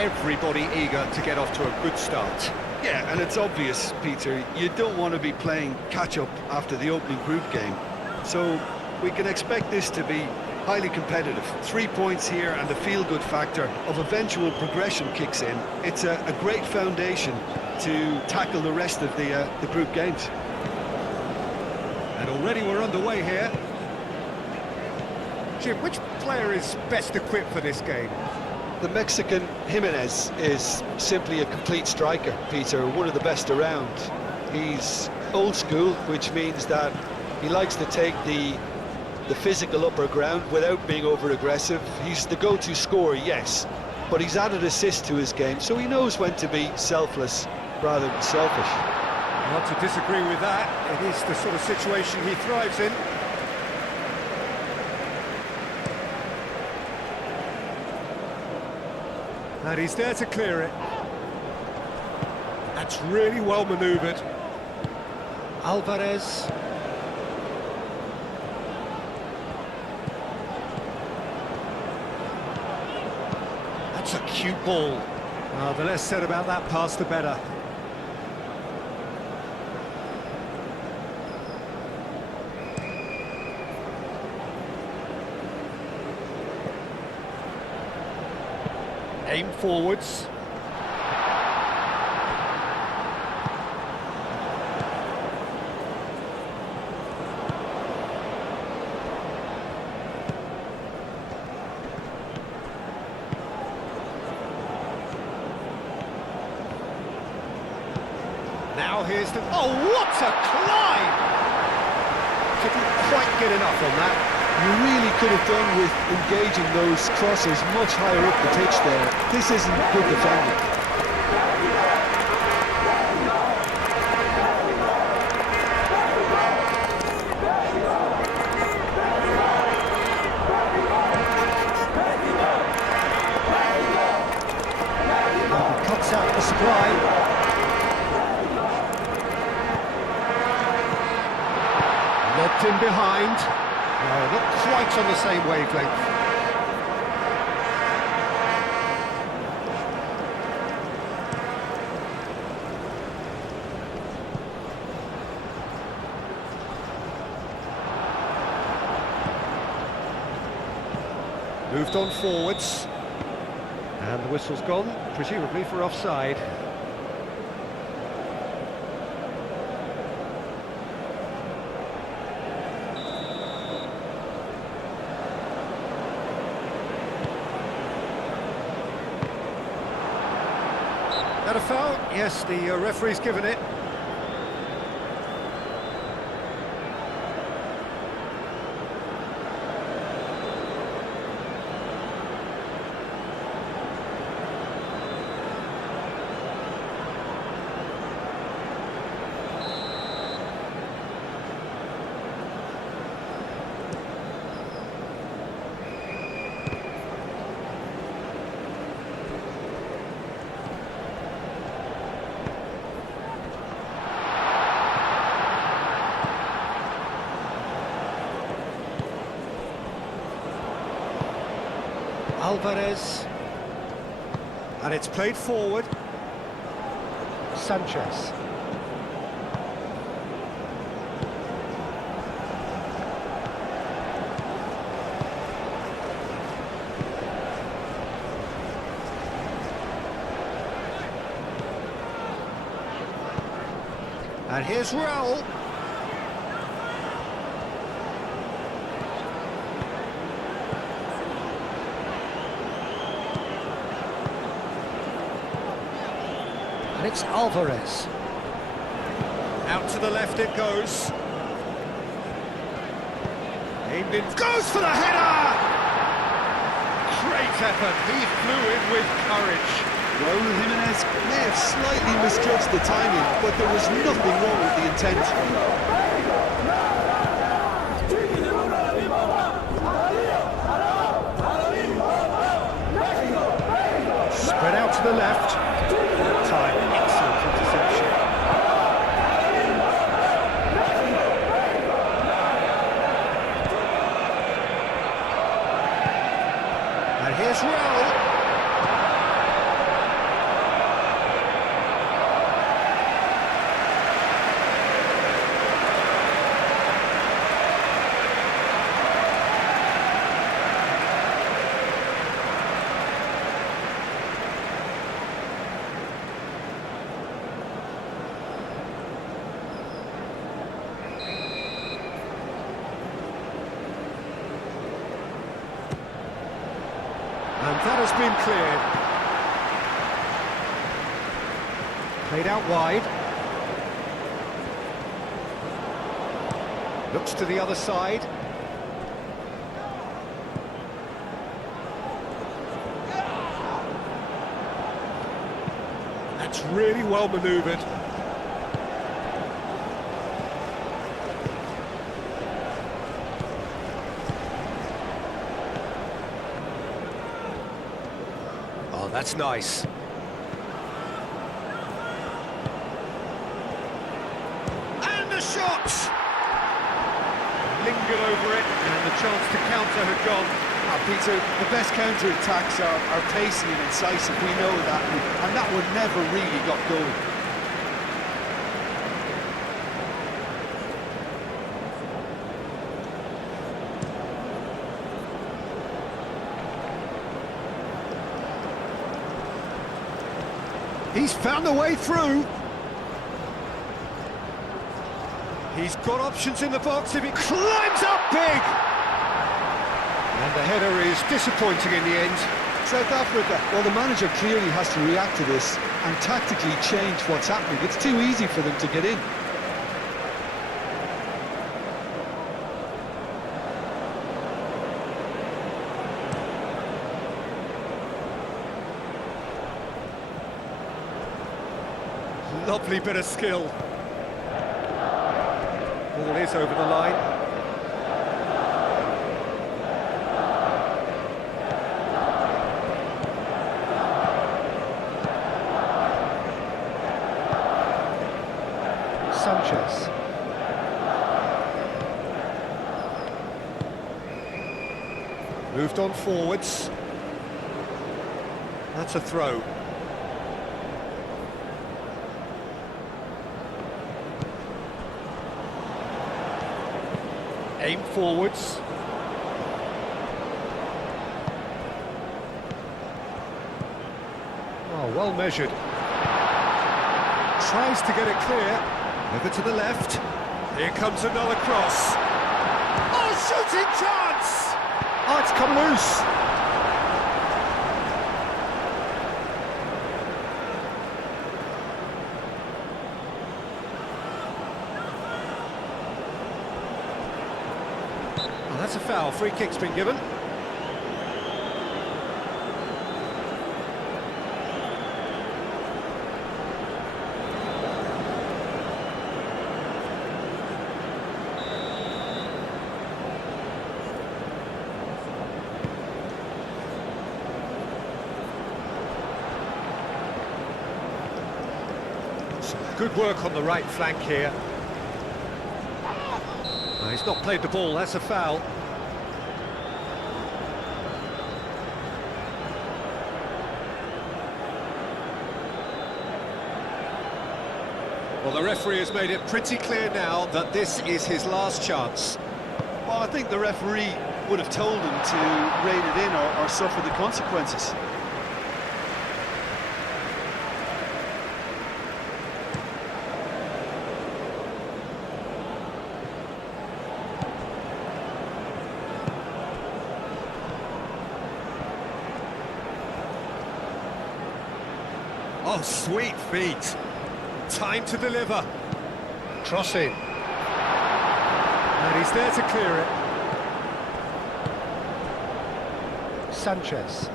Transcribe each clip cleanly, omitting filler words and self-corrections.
everybody eager to get off to a good start. Yeah, and it's obvious, Peter, you don't want to be playing catch-up after the opening group game. So we can expect this to be highly competitive. 3 points here and the feel-good factor of eventual progression kicks in. It's a great foundation to tackle the rest of the group games. And already we're underway here. Jim, which player is best equipped for this game? The Mexican Jimenez is simply a complete striker, Peter, one of the best around. He's old school, which means that he likes to take the physical upper ground without being over-aggressive. He's the go-to scorer, yes, but he's added assist to his game, so he knows when to be selfless rather than selfish. Not to disagree with that. It is the sort of situation he thrives in. And he's there to clear it. That's really well manoeuvred. Alvarez. That's a cute ball. The less said about that pass, the better. Aim forwards. Now here's the... Oh, what a climb! Couldn't quite get enough on that. You really could have done with engaging those crosses much higher up the pitch there. This isn't good defending. Cuts out the supply. Lobbed in behind. No, not quite on the same wavelength. Moved on forwards. And the whistle's gone, presumably for offside. That a foul? Yes, the referee's given it. Alvarez, and it's played forward. Sanchez. And here's Raul. And it's Alvarez. Out to the left it goes. Aimed in, goes for the header! Great effort, he flew in with courage. Raul Jimenez may have slightly misjudged the timing, but there was nothing wrong with the intent. Spread out to the left. That time, excellent interception. And here's Raul. that has been cleared. Played out wide. Looks to the other side. That's really well manoeuvred. Oh, that's nice. And the shot! Lingered over it, and the chance to counter had gone. Peter, the best counter-attacks are pacey and incisive, we know that, and that one never really got going. He's found a way through. He's got options in the box if it climbs up big. And the header is disappointing in the end. South Africa, well, the manager clearly has to react to this and tactically change what's happening. It's too easy for them to get in. Lovely bit of skill. Ball is over the line. Sanchez. Moved on forwards. That's a throw. Aim forwards. Oh, well measured. Tries to get it clear. Over to the left. Here comes another cross. Oh, shooting chance! Oh, it's come loose. Oh, that's a foul. Free kick's been given. Good work on the right flank here. He's not played the ball, that's a foul. Well, the referee has made it pretty clear now that this is his last chance. Well, I think the referee would have told him to rein it in or suffer the consequences. Oh, sweet feet. Time to deliver. Crossing. And he's there to clear it. Sanchez.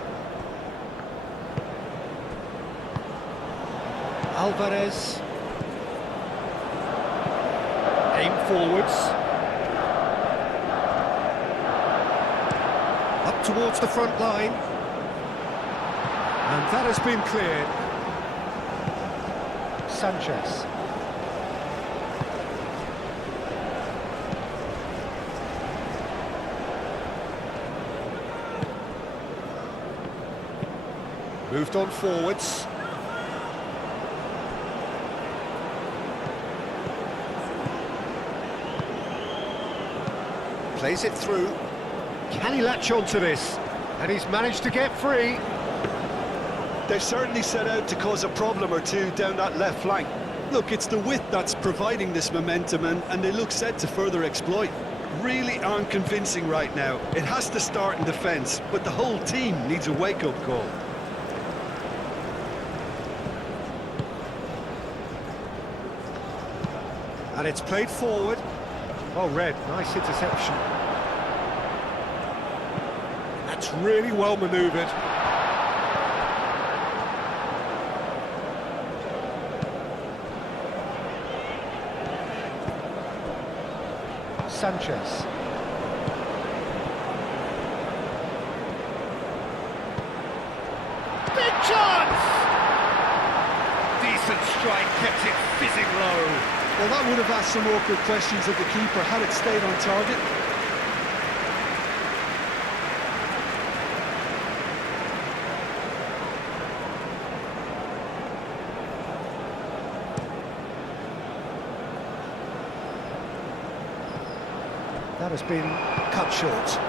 Alvarez. Aim forwards. Up towards the front line. And that has been cleared. Sanchez. Moved on forwards. Plays it through. Can he latch on to this? And he's managed to get free. They've certainly set out to cause a problem or two down that left flank. Look, it's the width that's providing this momentum, and they look set to further exploit. really aren't convincing right now. It has to start in defence, but the whole team needs a wake-up call. And it's played forward. Well read, nice interception. That's really well manoeuvred. Sanchez. Big chance! Decent strike, kept it fizzing low. Well, that would have asked some awkward questions of the keeper had it stayed on target. That has been cut short.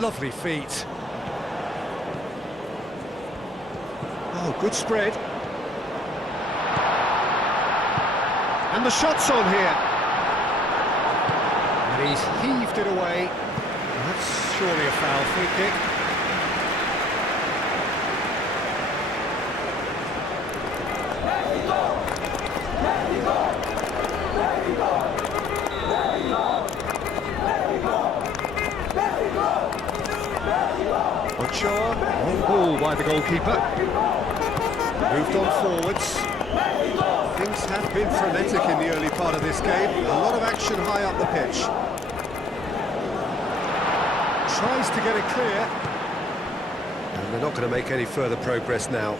Lovely feet. Oh, good spread. And the shot's on here. And he's heaved it away. That's surely a foul, free kick. Ochoa, on ball by the goalkeeper. Moved on forwards. Things have been frenetic in the early part of this game. A lot of action high up the pitch. Tries to get it clear. And they're not going to make any further progress now.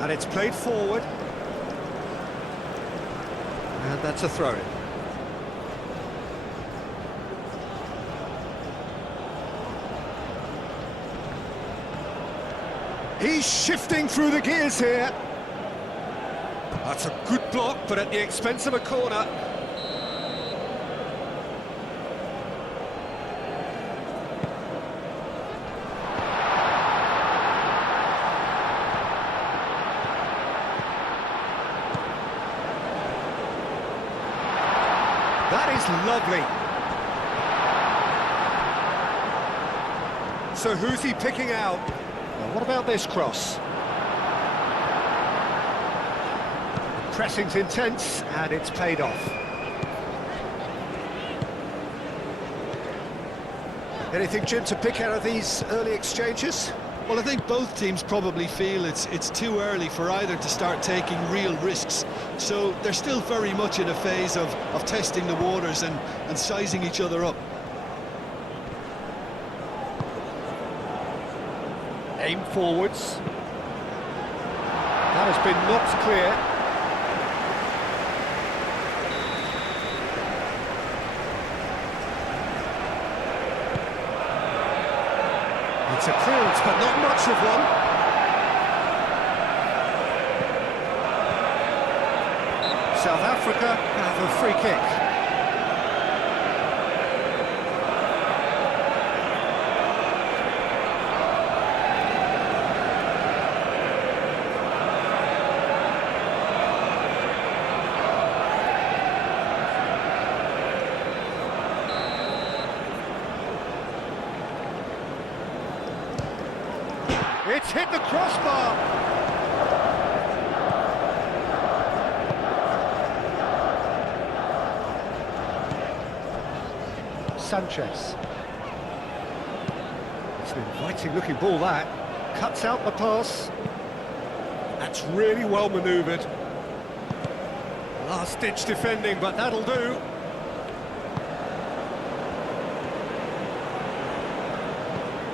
And it's played forward. And that's a throw-in. He's shifting through the gears here. That's a good block, but at the expense of a corner. That is lovely. So who's he picking out? Well, what about this cross? The pressing's intense, and it's paid off. Anything, Jim, to pick out of these early exchanges? Well, I think both teams probably feel it's too early for either to start taking real risks. So they're still very much in a phase of testing the waters and sizing each other up. Aim forwards. That has been knocked clear. It's a clearance, but not much of one. South Africa have a free kick. It's hit the crossbar. Sanchez. It's an inviting looking ball, that. Cuts out the pass. That's really well manoeuvred. Last ditch defending, but that'll do.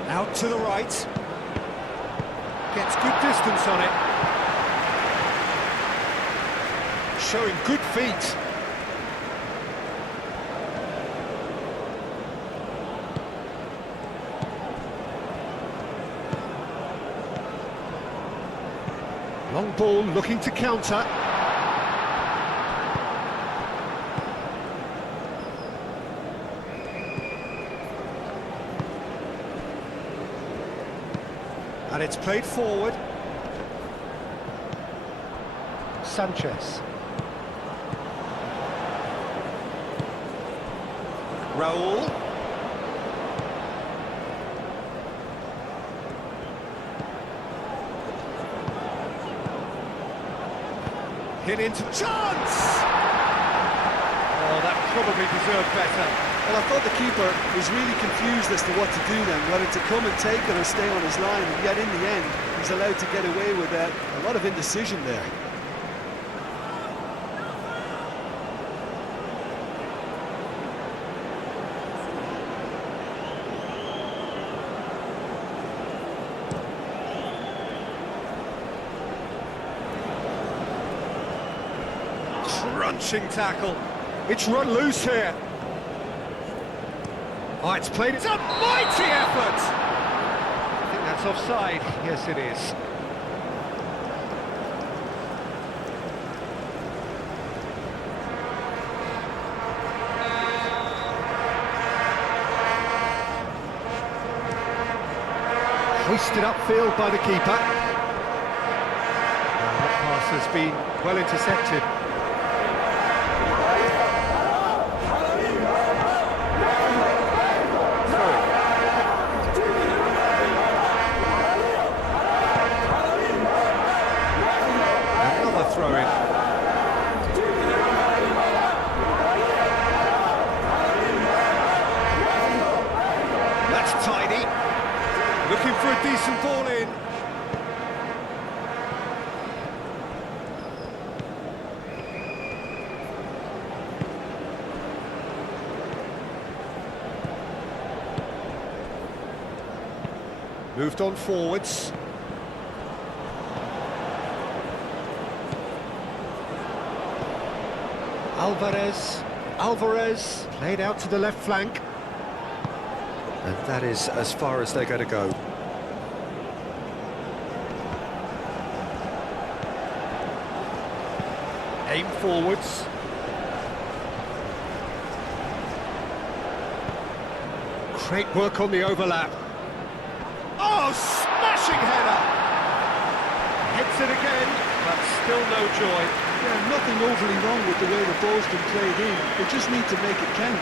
Out to the right. Gets good distance on it. Showing good feet. Long ball looking to counter. And it's played forward. Sanchez. Raul. Hit into chance! Oh, that probably deserved better. Well, I thought the keeper was really confused as to what to do then, whether to come and take it or stay on his line, and yet in the end, he's allowed to get away with a lot of indecision there. Crunching tackle. It's run loose here. Oh, it's played. It's a mighty effort! I think that's offside. Yes, it is. Hoisted upfield by the keeper. That pass has been well intercepted. Throw in. That's tidy. Looking for a decent ball in. Moved on forwards. Alvarez, played out to the left flank. And that is as far as they're going to go. Aim forwards. Great work on the overlap. Oh, smashing header! Hits it again, but still no joy. Yeah, nothing overly wrong with the way the ball's been played in. They just need to make it count.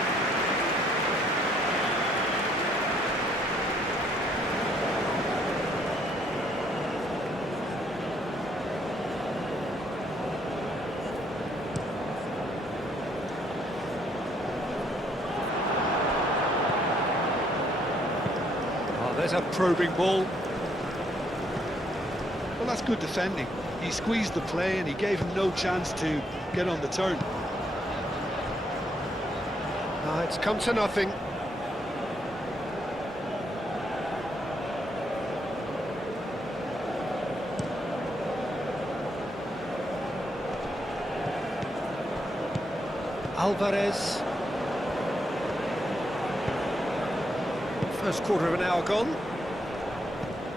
Oh, there's a probing ball. Well, that's good defending. He squeezed the play and he gave him no chance to get on the turn. It's come to nothing. Alvarez. First quarter of an hour gone.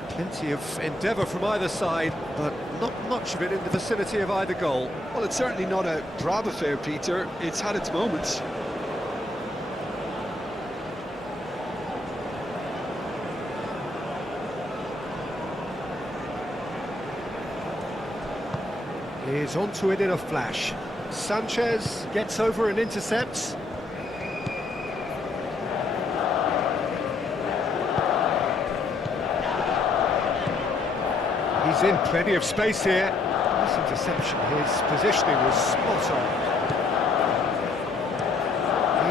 Plenty of endeavour from either side, but not much of it in the vicinity of either goal. Well, it's certainly not a drab affair, Peter. It's had its moments. He's onto it in a flash. Sanchez gets over and intercepts. He's in plenty of space here. This interception, his positioning was spot on.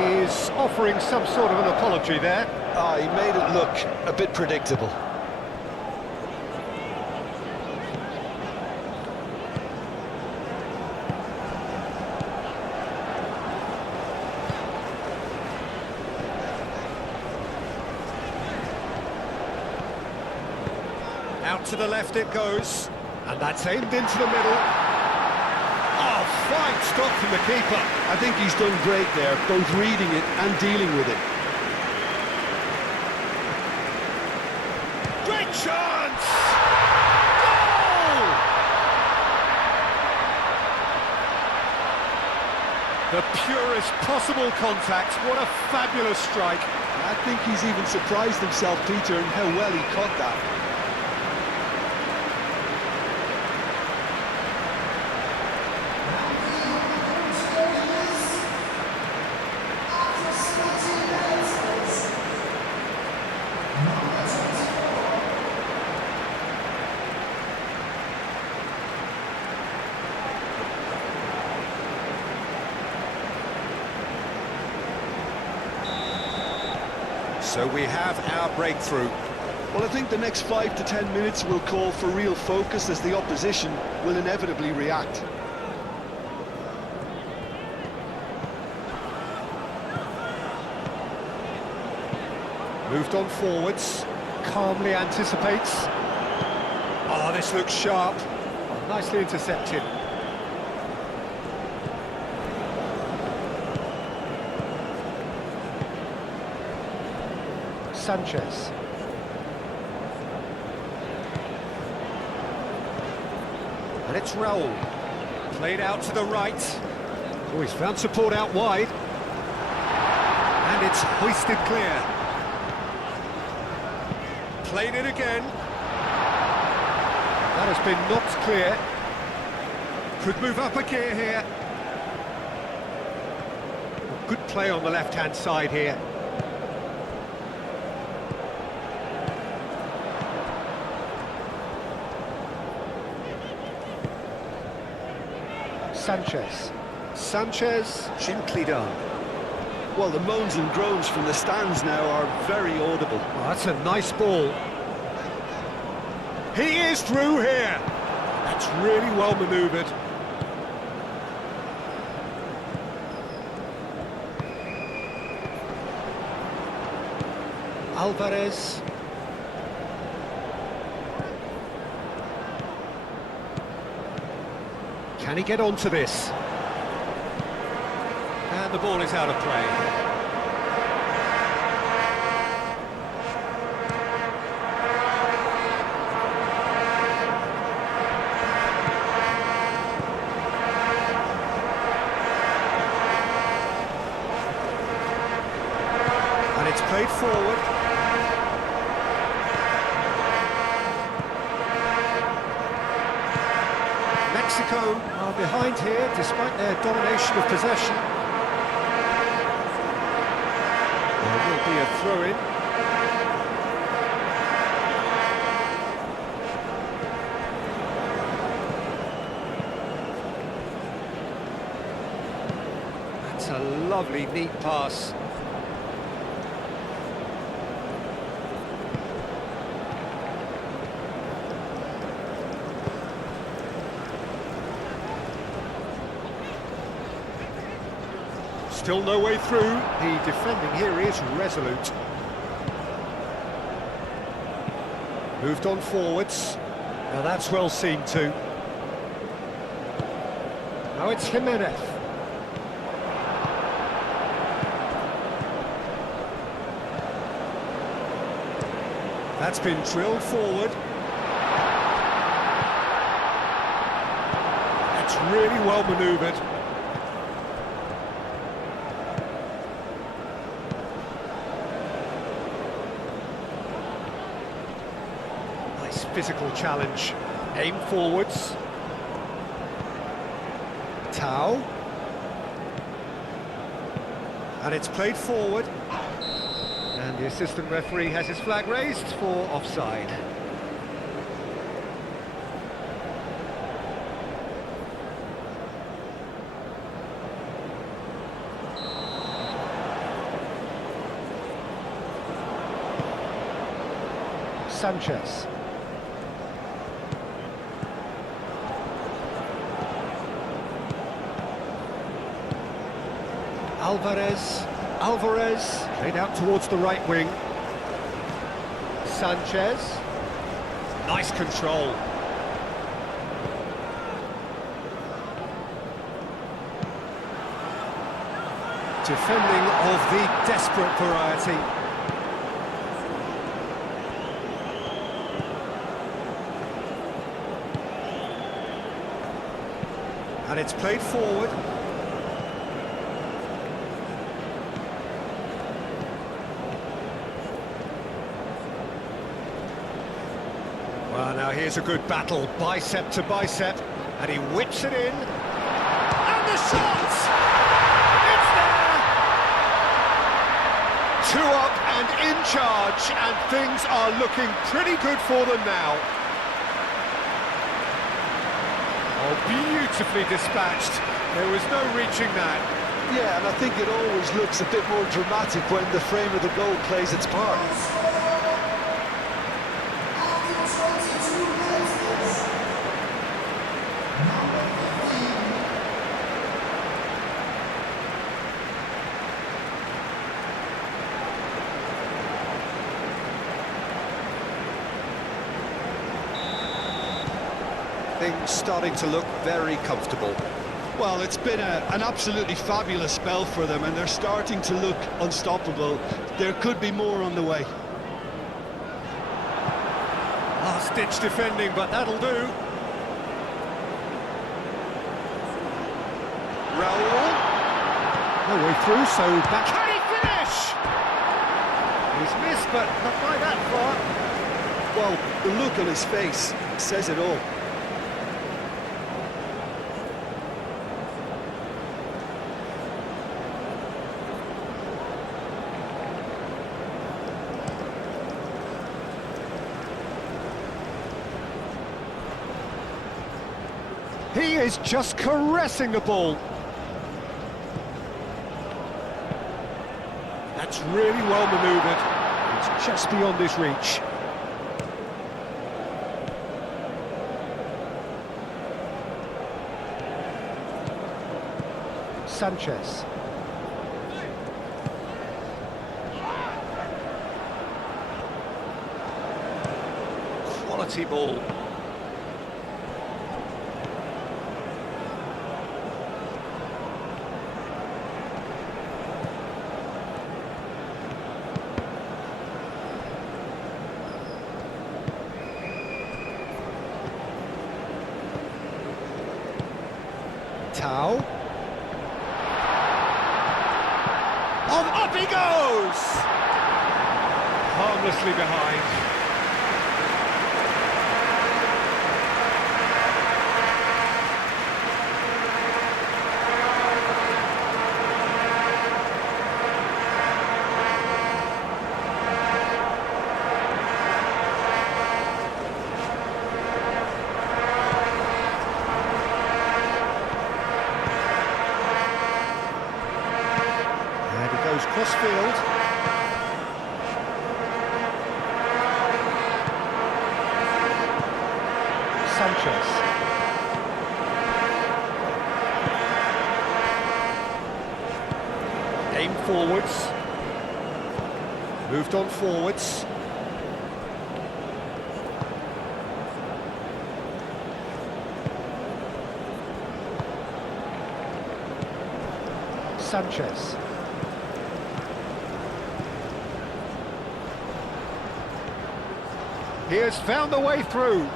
He's offering some sort of an apology there. He made it look a bit predictable. Out to the left it goes, and that's aimed into the middle. Oh, fine stop from the keeper. I think he's done great there, both reading it and dealing with it. Great chance! Goal! The purest possible contact. What a fabulous strike. I think he's even surprised himself, Peter, in how well he caught that. So we have our breakthrough. Well, I think the next 5 to 10 minutes will call for real focus as the opposition will inevitably react. Moved on forwards, calmly anticipates. Oh, this looks sharp. Oh, nicely intercepted. Sanchez. And it's Raul. Played out to the right. Oh, he's found support out wide. And it's hoisted clear. Played it again. That has been knocked clear. Could move up a gear here. Good play on the left-hand side here. Sanchez, gently done. Well, the moans and groans from the stands now are very audible. Oh, that's a nice ball. He is through here. That's really well manoeuvred. Alvarez. Can he get onto this? And the ball is out of play. And it's played forward. Mexico are behind here despite their domination of possession. There will be a throw-in. That's a lovely, neat pass. Still no way through. The defending here is resolute. Moved on forwards. Now that's well seen too. Now it's Jimenez. That's been drilled forward. That's really well manoeuvred. Physical challenge. Aim forwards. Tau. And it's played forward. And the assistant referee has his flag raised for offside. Sanchez. Alvarez, played out towards the right wing. Sanchez, nice control. Defending of the desperate variety. And it's played forward. Well, now here's a good battle, bicep to bicep, and he whips it in. And the shot! It's there! 2 up and in charge, and things are looking pretty good for them now. Oh, beautifully dispatched. There was no reaching that. Yeah, and I think it always looks a bit more dramatic when the frame of the goal plays its part. Things starting to look very comfortable. Well, it's been an absolutely fabulous spell for them, and they're starting to look unstoppable. There could be more on the way. Last-ditch defending, but that'll do. Raul. No way through, so back. Can he finish? He's missed, but not by that far. Well, the look on his face says it all. He is just caressing the ball. That's really well manoeuvred. It's just beyond his reach. Sanchez. Quality ball. Tau. Up he goes! Harmlessly behind. Crossfield. Sanchez. Aim forwards. Moved on forwards. Sanchez. He has found the way through.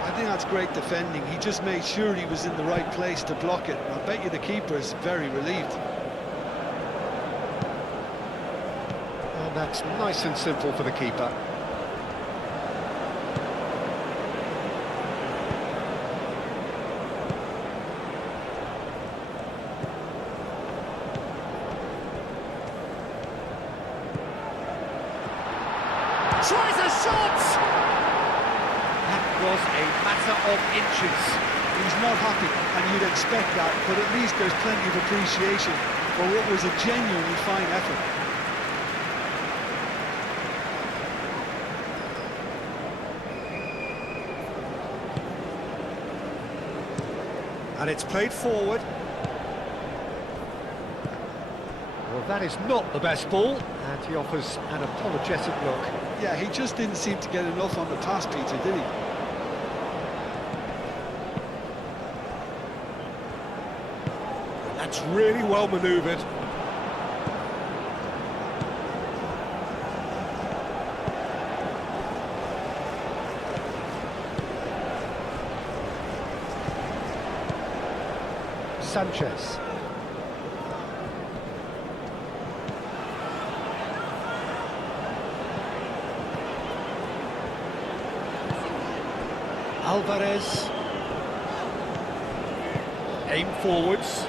I think that's great defending. He just made sure he was in the right place to block it. I bet you the keeper's very relieved. And that's nice and simple for the keeper. Tries a shot! That was a matter of inches. He's not happy, and you'd expect that, but at least there's plenty of appreciation for what was a genuinely fine effort. And it's played forward. Well, that is not the best ball, and he offers an apologetic look. Yeah, he just didn't seem to get enough on the pass, Peter, did he? That's really well manoeuvred. Sanchez. Alvarez. Aim forwards.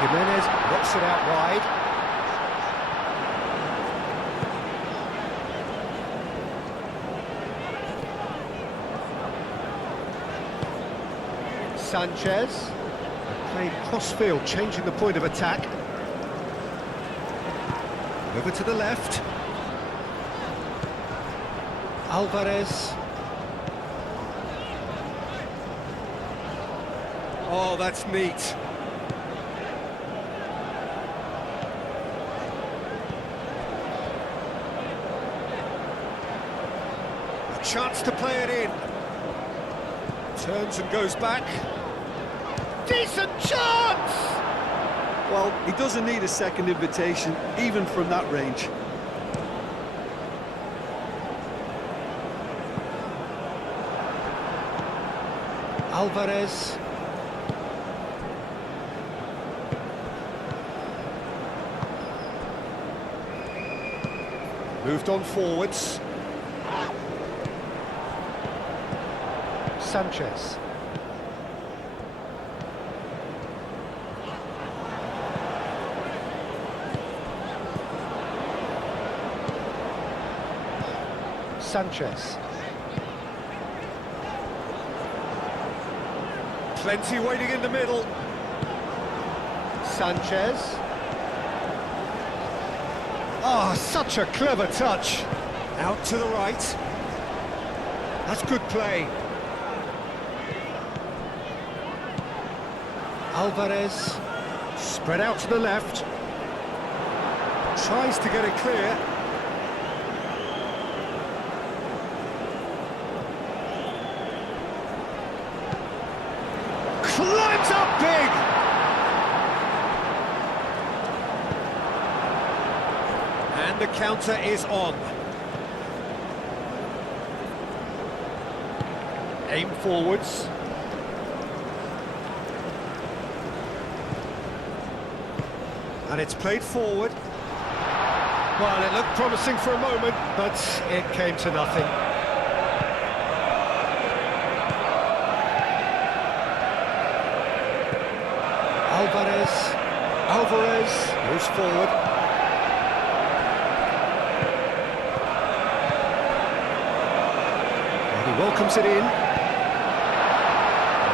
Jimenez knocks it out wide. Sanchez. Played cross-field, changing the point of attack. Over to the left. Alvarez. Oh, that's neat. A chance to play it in. Turns and goes back. Decent chance! Well, he doesn't need a second invitation, even from that range. Alvarez. Moved on forwards. Sanchez. Sanchez. Plenty waiting in the middle. Sanchez. Oh, such a clever touch. Out to the right. That's good play. Alvarez. Spread out to the left. Tries to get it clear. Climbs up big! And the counter is on. Aim forwards. And it's played forward. Well, it looked promising for a moment, but it came to nothing. Alvarez goes forward. And he welcomes it in.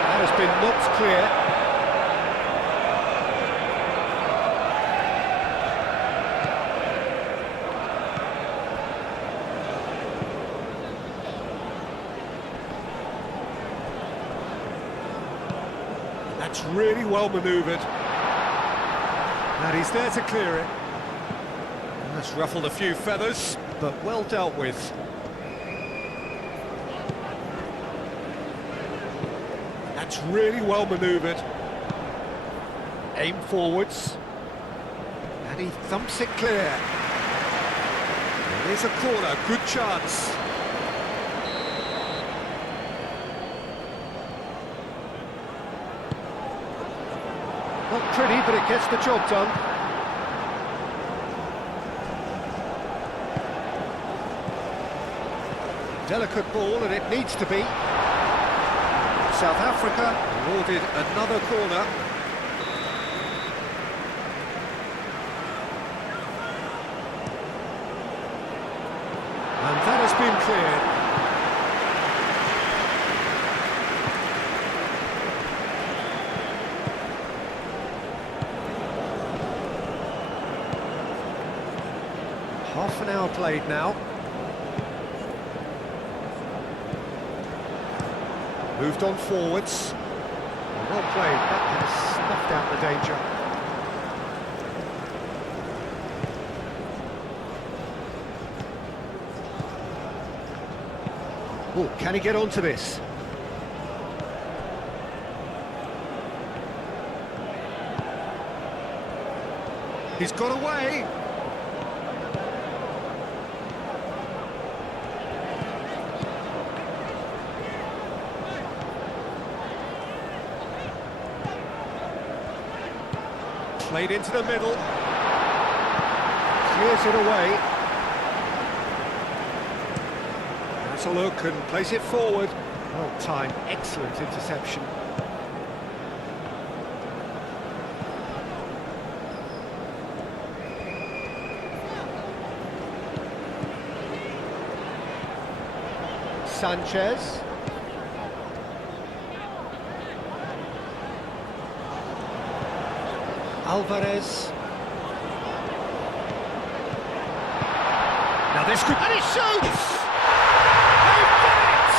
That has been knocked clear. That's really well manoeuvred. And he's there to clear it. That's ruffled a few feathers, but well dealt with. That's really well manoeuvred. Aim forwards. And he thumps it clear. There's a corner, good chance. Not pretty, but it gets the job done. Delicate ball, and it needs to be. South Africa awarded another corner. And that has been cleared. Half an hour played now. Moved on forwards. Well played, that has snuffed out the danger. Oh, can he get onto this? He's got away. Played into the middle. Clears it away. Has a look and plays it forward. Well timed, excellent interception. Sanchez. Alvarez. Now this could... And he shoots! They've done it!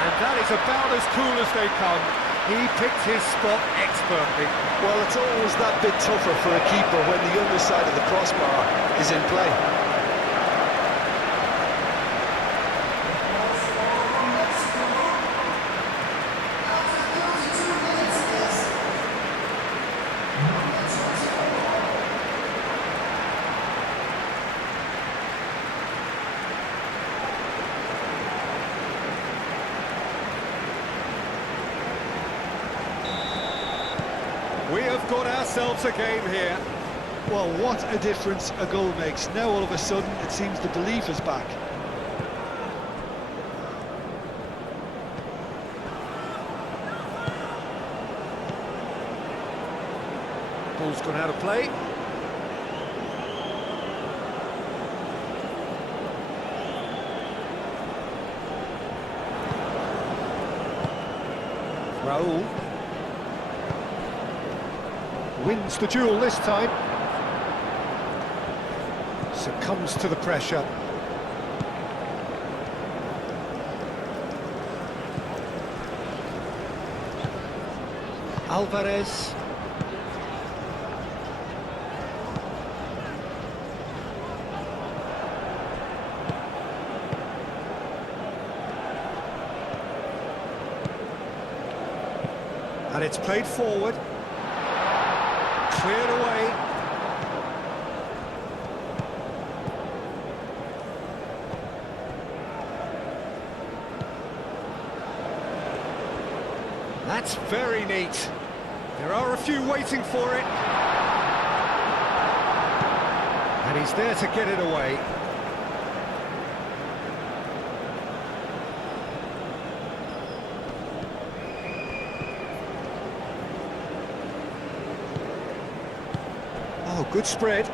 And that is about as cool as they come. He picked his spot expertly. Well, it's always that bit tougher for a keeper when the underside of the crossbar is in play. We have got ourselves a game here. Well, what a difference a goal makes. Now all of a sudden it seems the belief is back. Ball's gone out of play. Raul wins the duel this time. Succumbs to the pressure. Alvarez. And it's played forward. Cleared away. That's very neat. There are a few waiting for it. And he's there to get it away. Oh, good spread.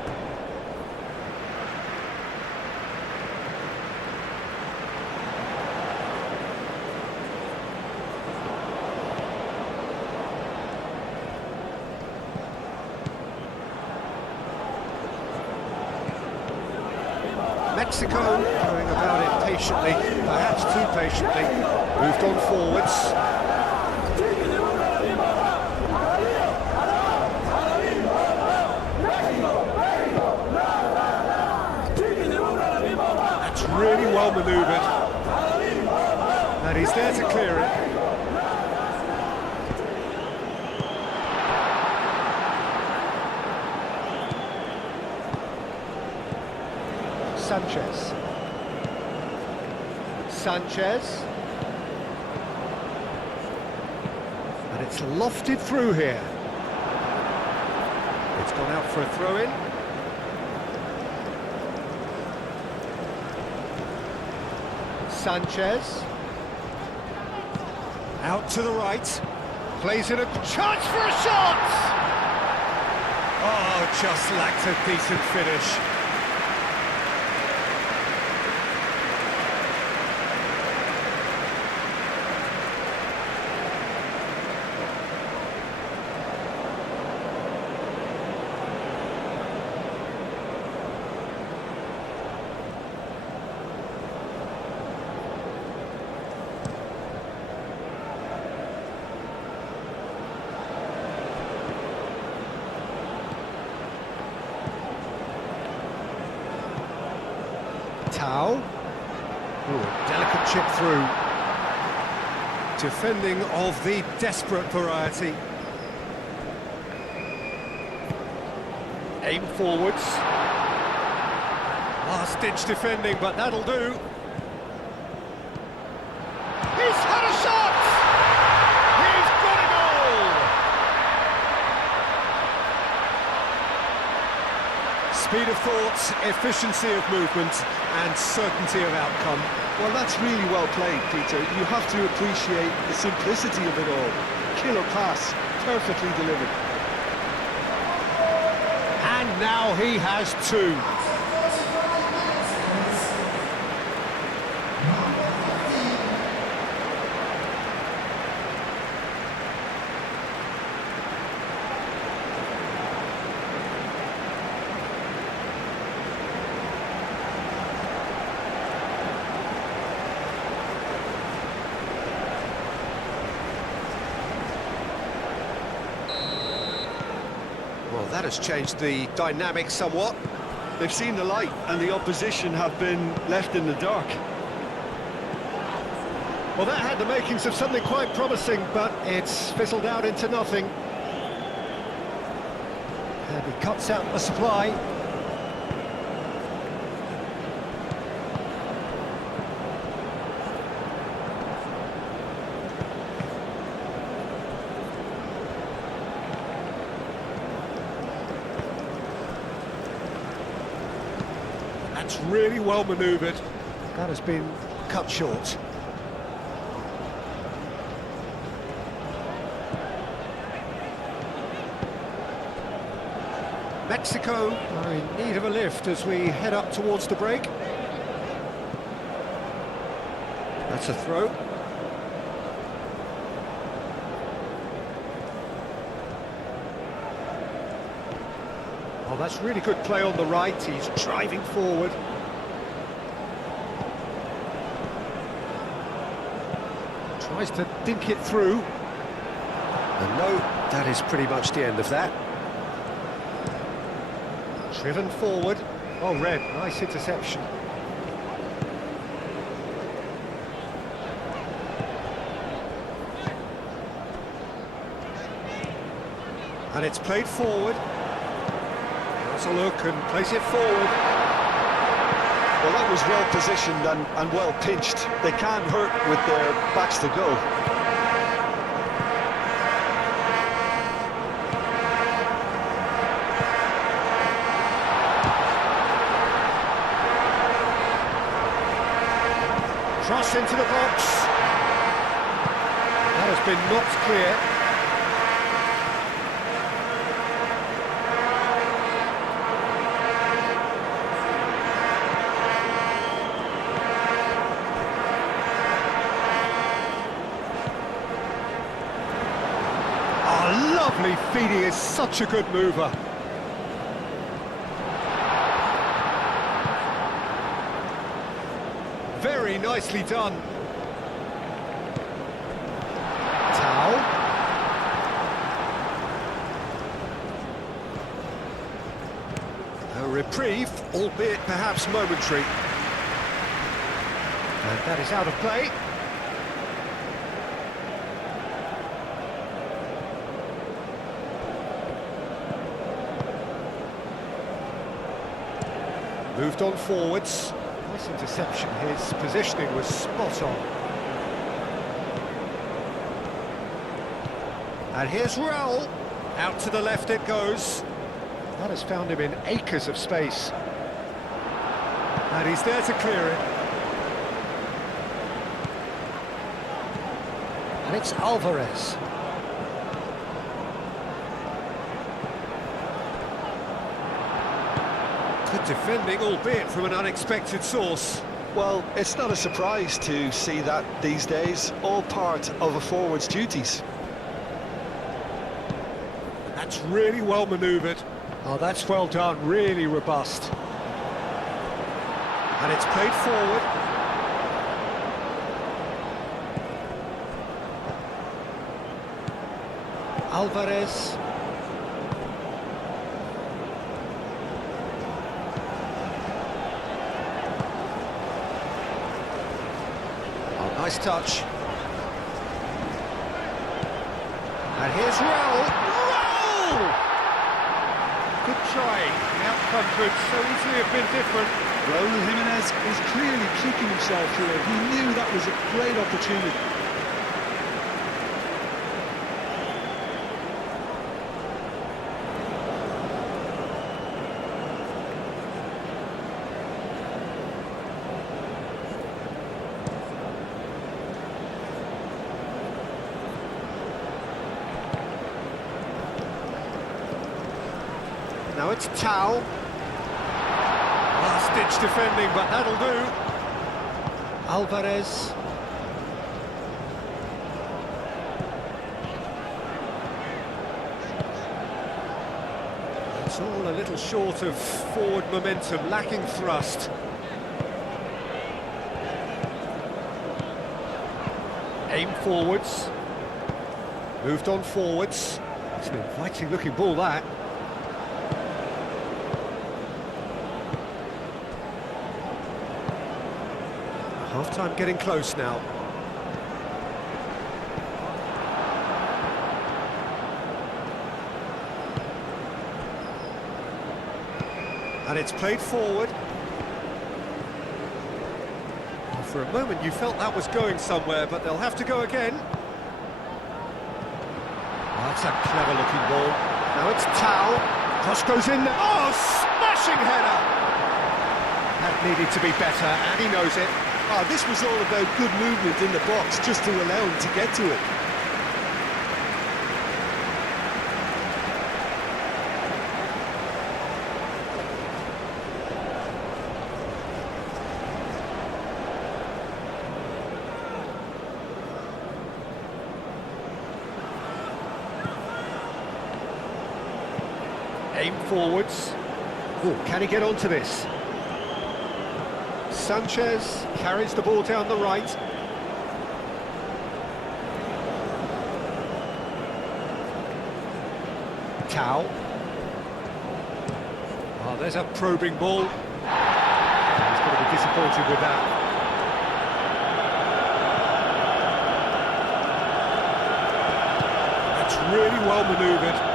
Mexico going about it patiently, perhaps too patiently. Moved on forwards. Really well manoeuvred, and he's there to clear it. Sanchez, and it's lofted through here. It's gone out for a throw-in. Sanchez, out to the right, plays in a chance for a shot! Oh, just lacked a decent finish. Tau. Ooh, delicate chip through. Defending of the desperate variety. Aim forwards. Last-ditch defending, but that'll do. He's had a shot! He's got a goal! Speed of thought, efficiency of movement, and certainty of outcome. Well, that's really well played, Peter. You have to appreciate the simplicity of it all. Killer pass, perfectly delivered. And now he has two. That has changed the dynamic somewhat. They've seen the light, and the opposition have been left in the dark. Well, that had the makings of something quite promising, but it's fizzled out into nothing. And he cuts out the supply. That's really well manoeuvred. That has been cut short. Mexico are in need of a lift as we head up towards the break. That's a throw. Oh, that's really good play on the right. He's driving forward. Tries to dink it through. And no, that is pretty much the end of that. Driven forward. Oh, red, nice interception. And it's played forward. Has a look and plays it forward. Well, that was well positioned and well pitched. They can't hurt with their backs to goal. Cross into the box. That has been knocked clear. Oh, lovely feeding, is such a good mover. Very nicely done. Tao. A reprieve, albeit perhaps momentary. And that is out of play. Moved on forwards. Nice interception, his positioning was spot on. And here's Raul. Out to the left it goes. That has found him in acres of space. And he's there to clear it. And it's Alvarez. Good defending, albeit from an unexpected source. Well, it's not a surprise to see that these days, all part of a forward's duties. That's really well manoeuvred. Oh, that's well done, really robust. And it's played forward. Alvarez. Nice touch. And here's Raul. Raul! Good try. The outcome could so easily have been different. Raul Jimenez is clearly kicking himself here. He knew that was a great opportunity. Now it's Tao. Last-ditch defending, but that'll do. Alvarez. It's all a little short of forward momentum, lacking thrust. Aim forwards. Moved on forwards. It's an inviting-looking ball, that. Half-time getting close now. And it's played forward. For a moment you felt that was going somewhere, but they'll have to go again. Oh, that's a clever-looking ball. Now it's Tao. Cross goes in there. Oh, smashing header! That needed to be better, and he knows it. Oh, this was all about good movement in the box, just to allow him to get to it. Aim forwards. Oh, can he get onto this? Sanchez carries the ball down the right. Tao. Oh, there's a probing ball. He's going to be disappointed with that. That's really well manoeuvred.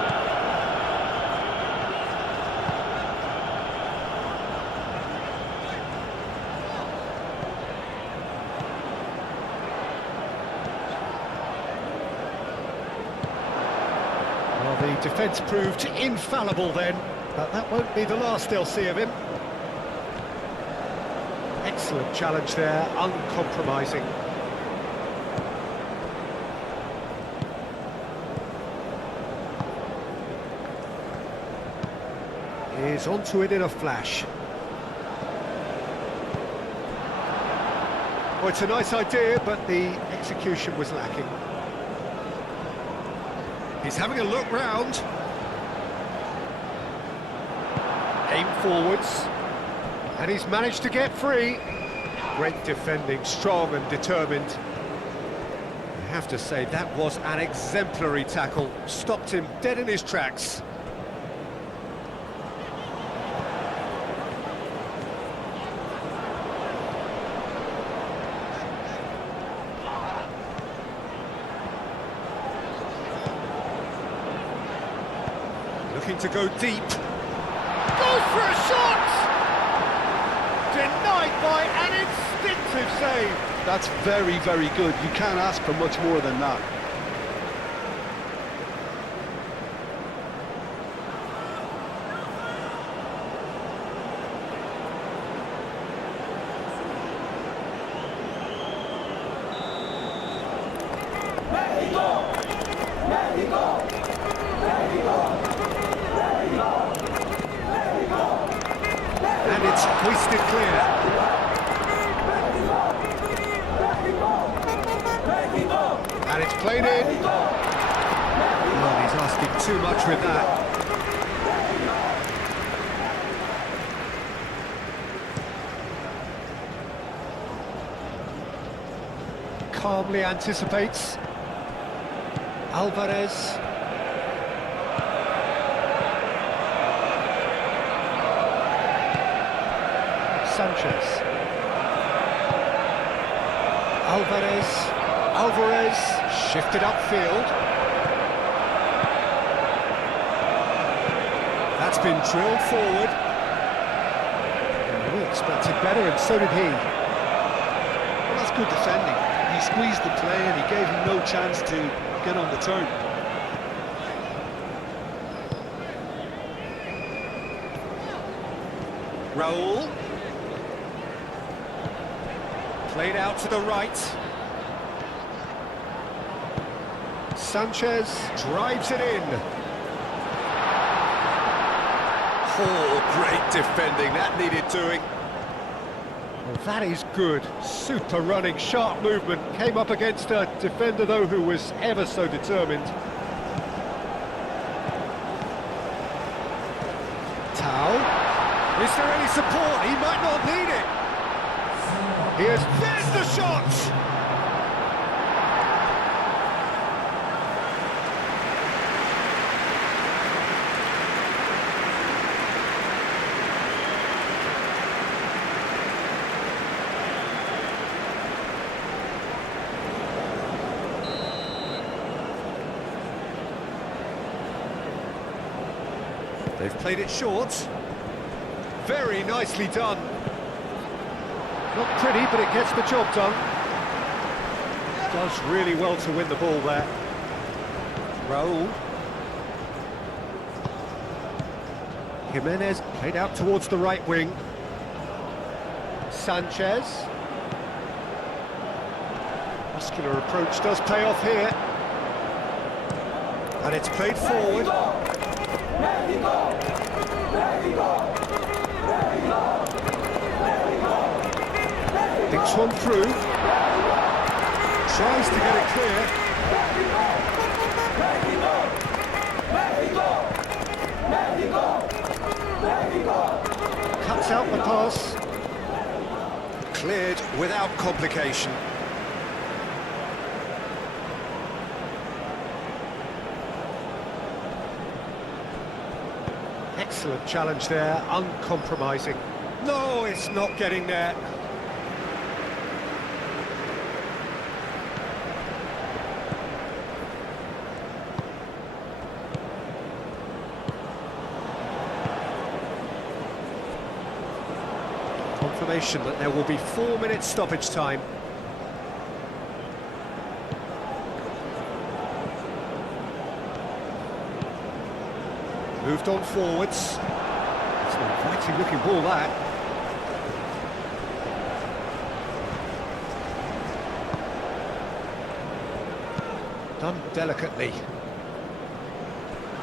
Well, the defence proved infallible then, but that won't be the last they'll see of him. Excellent challenge there, uncompromising. He's onto it in a flash. Oh, it's a nice idea, but the execution was lacking. He's having a look round. Aim forwards. And he's managed to get free. Great defending, strong and determined. I have to say, that was an exemplary tackle. Stopped him dead in his tracks. Looking to go deep. Goes for a shot! Denied by an instinctive save. That's very, very good. You can't ask for much more than that. And it's hoisted clear. And it's played in. Well, he's asking too much with that. Calmly anticipates. Alvarez. Sanchez. Alvarez shifted upfield. That's been drilled forward. We expected better, and so did he. Well, that's good defending. He squeezed the play and he gave him no chance to get on the turn. Raul. Played out to the right. Sanchez drives it in. Oh, great defending, that needed doing. Well, that is good. Super running, sharp movement. Came up against a defender, though, who was ever so determined. Tao. Is there any support? He might not need it. There's the shot! They've played it short. Very nicely done. Not pretty, but it gets the job done. Does really well to win the ball there. Raul. Jimenez played out towards the right wing. Sanchez. Muscular approach does pay off here. And it's played forward. Thinks one through. Tries to get it clear. Cuts out the pass. Cleared without complication. Excellent challenge there, uncompromising. No, it's not getting there. Confirmation that there will be 4 minutes stoppage time. Moved on forwards. It's an inviting looking ball, that. Done delicately.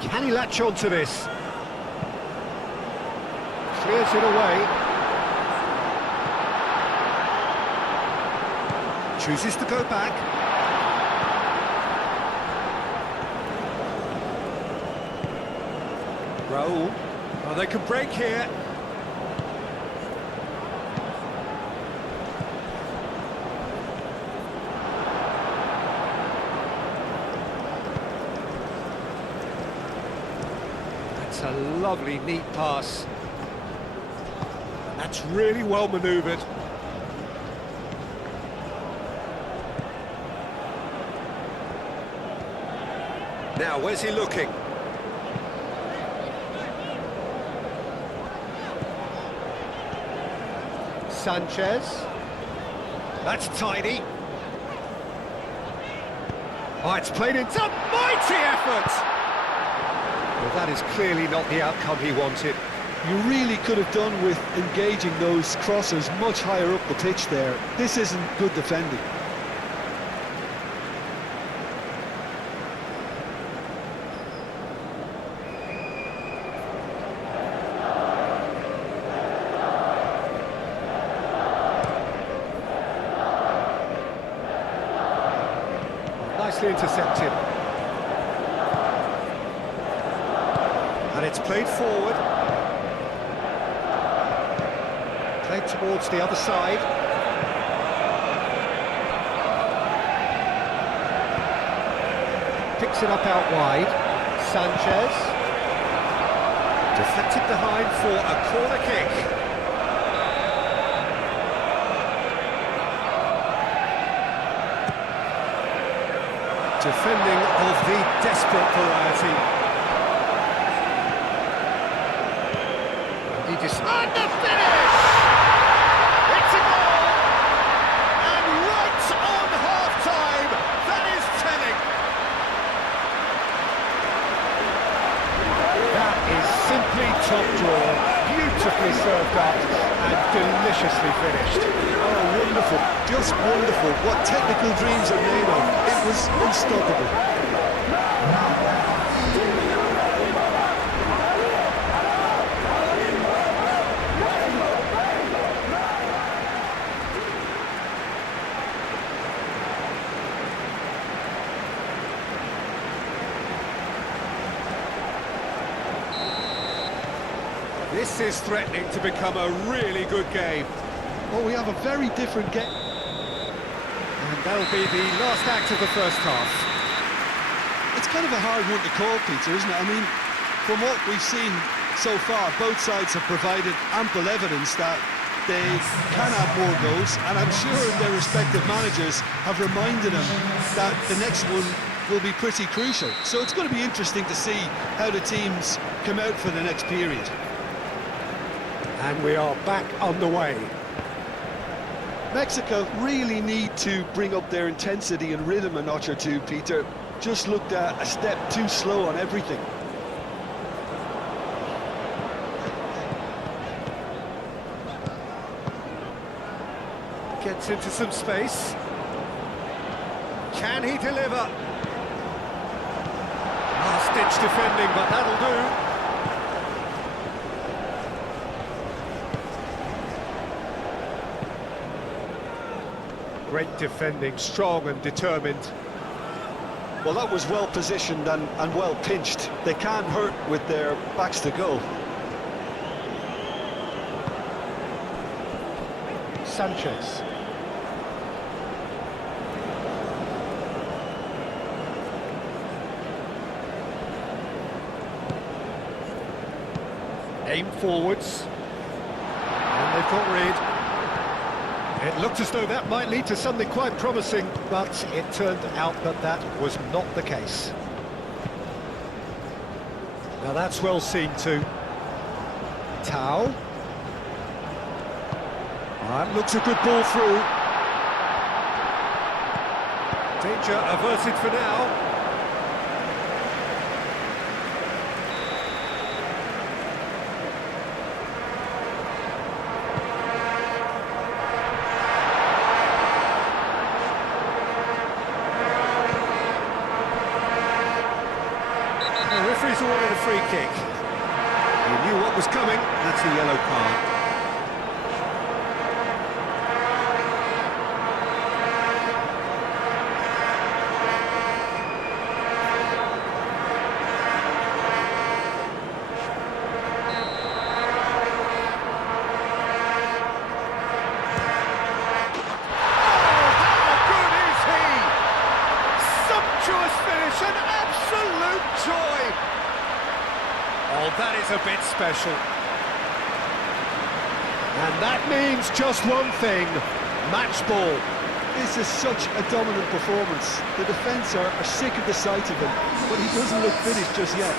Can he latch on to this? Clears it away. Chooses to go back. Raul. Oh, they can break here. That's a lovely, neat pass. That's really well manoeuvred. Now, where's he looking? Sanchez. That's tidy. Oh, it's played into mighty effort! Well, that is clearly not the outcome he wanted. You really could have done with engaging those crossers much higher up the pitch there. This isn't good defending. Nicely intercepted. And it's played forward. Played towards the other side. Picks it up out wide. Sanchez. Deflected behind for a corner kick. Defending of the desperate variety. He just... And the finish! It's a goal! And right on half-time, that is telling. That is simply top draw, beautifully served up and deliciously finished. Oh, wonderful, just wonderful. What technical dreams are made of. It was unstoppable. This is threatening to become a really good game. Well, we have a very different game. And that'll be the last act of the first half. It's kind of a hard one to call, Peter, isn't it? I mean, from what we've seen so far, both sides have provided ample evidence that they can have more goals, and I'm sure their respective managers have reminded them that the next one will be pretty crucial. So it's going to be interesting to see how the teams come out for the next period. And we are back underway. Mexico really need to bring up their intensity and rhythm a notch or two, Peter. Just looked a step too slow on everything. Gets into some space. Can he deliver? Last-ditch defending, but that'll do. Great defending, strong and determined. Well, that was well positioned and well pinched. They can't hurt with their backs to goal. Sanchez. Aim forwards. And they've got rid. It looked as though that might lead to something quite promising, but it turned out that that was not the case. Now that's well seen too. Tao. That looks a good ball through. Danger averted for now. The referee's awarded a free kick. He knew what was coming. That's a yellow card. An absolute joy! Oh, that is a bit special. And that means just one thing, match ball. This is such a dominant performance. The defence are sick of the sight of him, but he doesn't look finished just yet.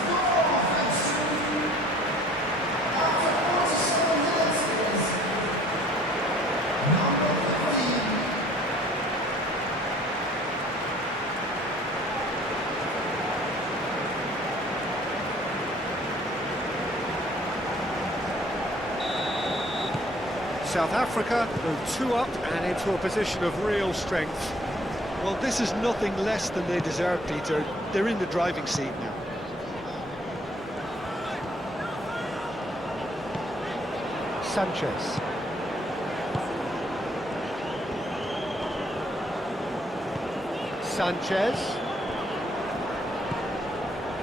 South Africa go 2 up and into a position of real strength. Well, this is nothing less than they deserve, Peter. They're in the driving seat now. Sanchez. Sanchez.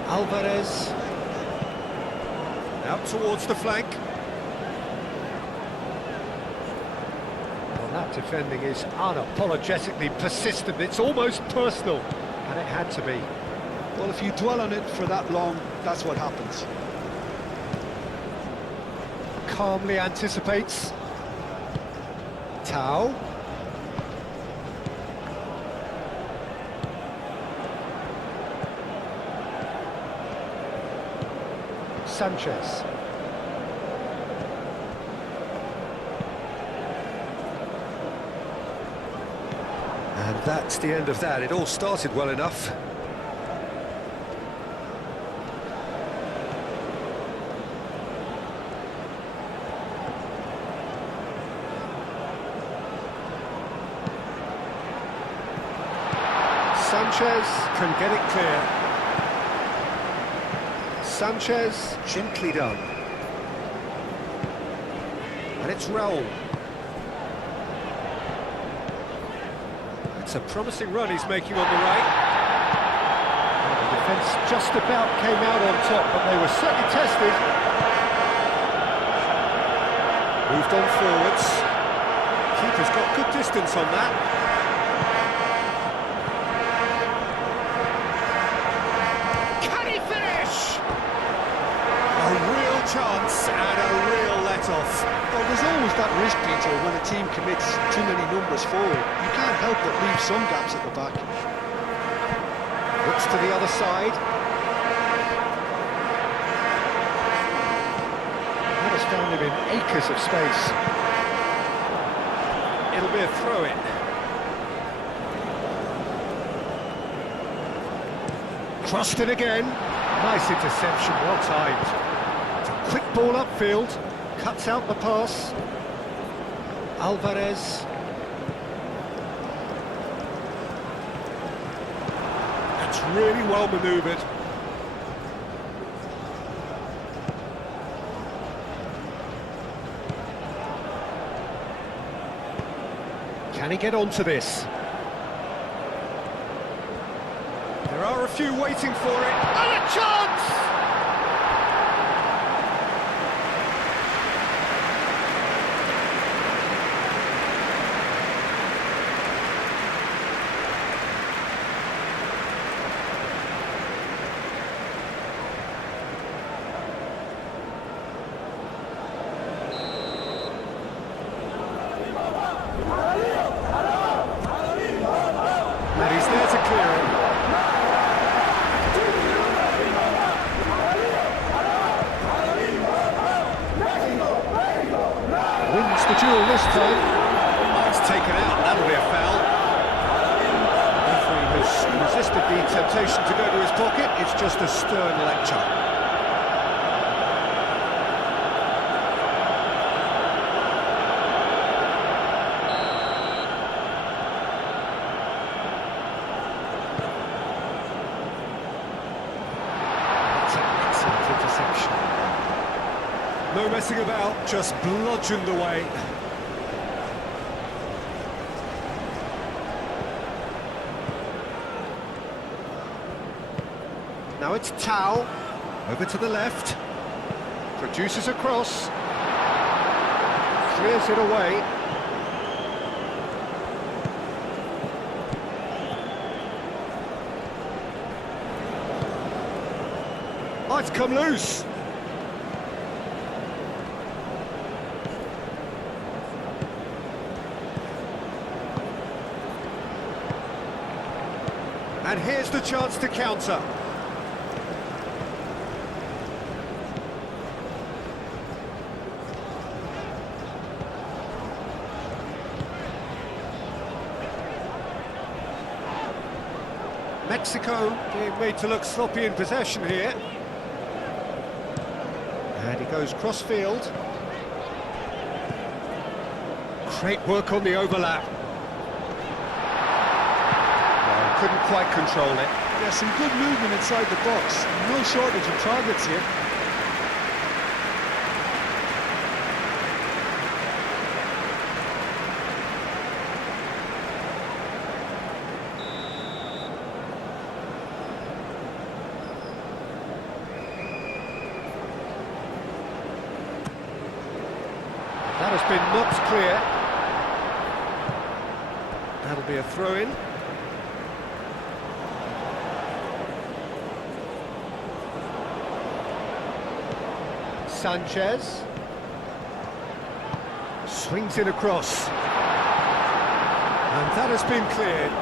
Alvarez. Out towards the flank. That defending is unapologetically persistent. It's almost personal, and it had to be. Well, if you dwell on it for that long, that's what happens. Calmly anticipates. Tao. Sanchez. And that's the end of that. It all started well enough. Sanchez can get it clear. Sanchez, gently done. And it's Raul. It's a promising run he's making on the right. And the defence just about came out on top, but they were certainly tested. Moved on forwards. Keeper's got good distance on that. Can he finish? A real chance and a real let-off. Well, there's always that risk, Peter, when a team commits too many numbers forward. You can't help but leave some gaps at the back. Looks to the other side. That has found him in acres of space. It'll be a throw-in. Crossed it again. Nice interception, well timed. It's a quick ball upfield. Cuts out the pass. Alvarez. That's really well manoeuvred. Can he get onto this? There are a few waiting for it. And a chance! And he's there to clear it. Wins the duel this time. Oh, it's taken out, that'll be a foul. The referee has resisted the temptation to go to his pocket. It's just a stern lecture. Interception. No messing about, just bludgeoned away. Now it's Tau, over to the left, produces a cross, clears it away. Oh, it's come loose. And here's the chance to counter. Mexico being made to look sloppy in possession here. And he goes cross-field. Great work on the overlap. Well, couldn't quite control it. Yeah, some good movement inside the box. No shortage of targets here. That has been knocked clear. That'll be a throw-in. Sanchez. Swings it across. And that has been cleared.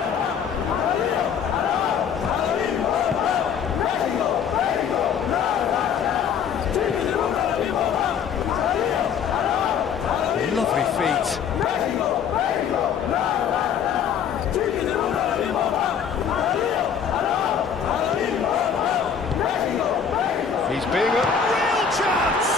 Lovely feet. He's being a real chance!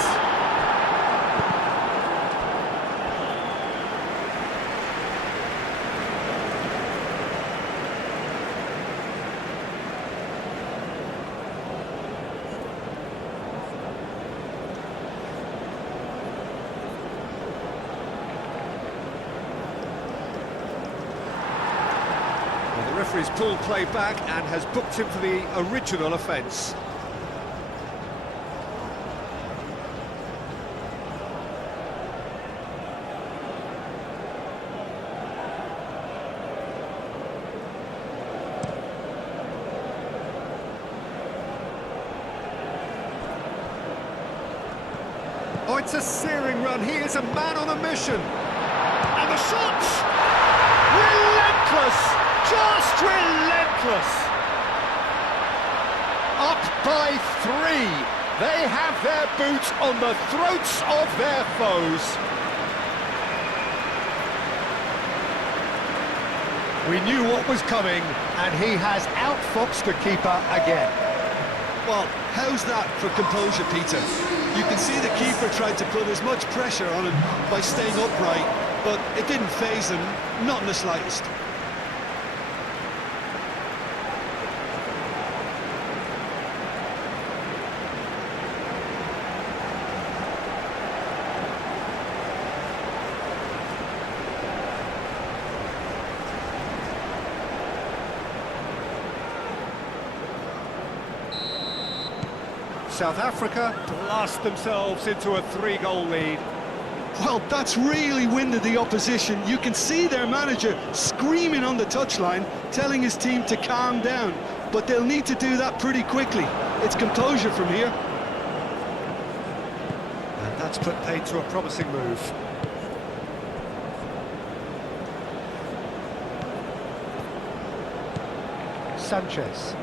Well, the referee's pulled play back and has booked him for the original offence. Oh, it's a searing run. He is a man on a mission. And the shot! Relentless! Just relentless! by 3. They have their boots on the throats of their foes. We knew what was coming, and he has outfoxed the keeper again. Well, how's that for composure, Peter? You can see the keeper tried to put as much pressure on him by staying upright, but it didn't faze him, not in the slightest. South Africa blast themselves into a 3-goal lead. Well, that's really winded the opposition. You can see their manager screaming on the touchline, telling his team to calm down. But they'll need to do that pretty quickly. It's composure from here. And that's put paid to a promising move. Sanchez.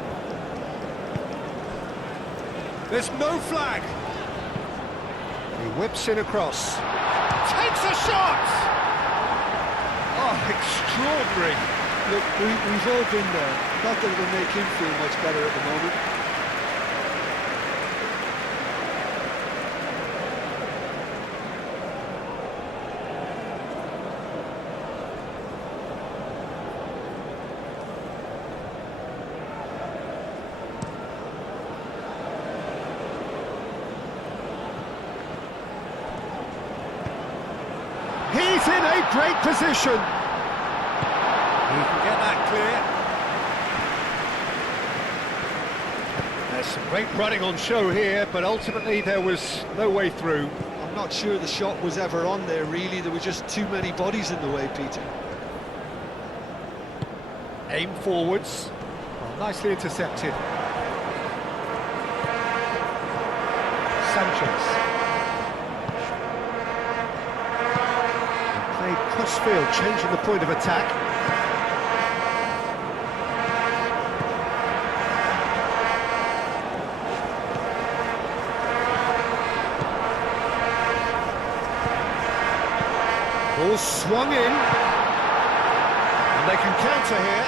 There's no flag. He whips in across. Takes a shot! Oh, extraordinary. Look, we've all been there. Not that it'll make him feel much better at the moment. He's in a great position. He can get that clear. There's some great running on show here, but ultimately there was no way through. I'm not sure the shot was ever on there, really. There were just too many bodies in the way, Peter. Aim forwards. Well, nicely intercepted. Sanchez. Crossfield changing the point of attack. Ball swung in, and they can counter here.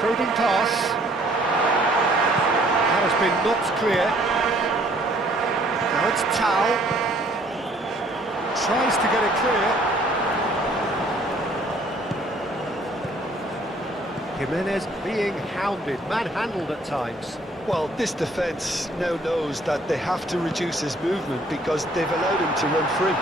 Probing pass. That has been knocked clear. Now it's Tau. Tries to get it clear. Jimenez being hounded, manhandled at times. Well, this defence now knows that they have to reduce his movement because they've allowed him to run free.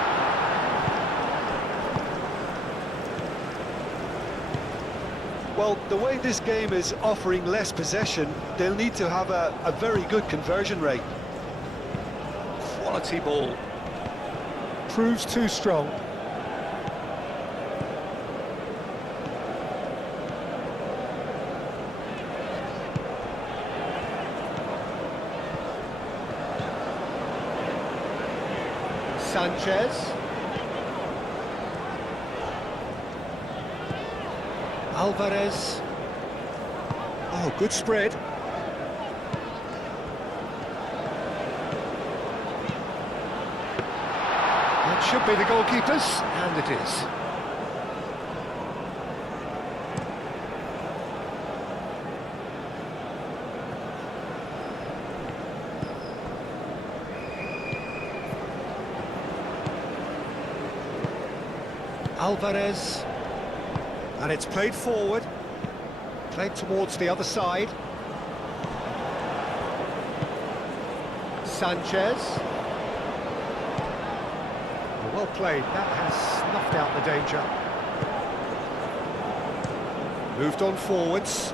Well, the way this game is offering less possession, they'll need to have a very good conversion rate. Quality ball. Proves too strong. Sanchez. Alvarez. Oh, good spread. Should be the goalkeepers, and it is. Alvarez, and it's played forward, played towards the other side. Sanchez. Well played, that has snuffed out the danger. Moved on forwards.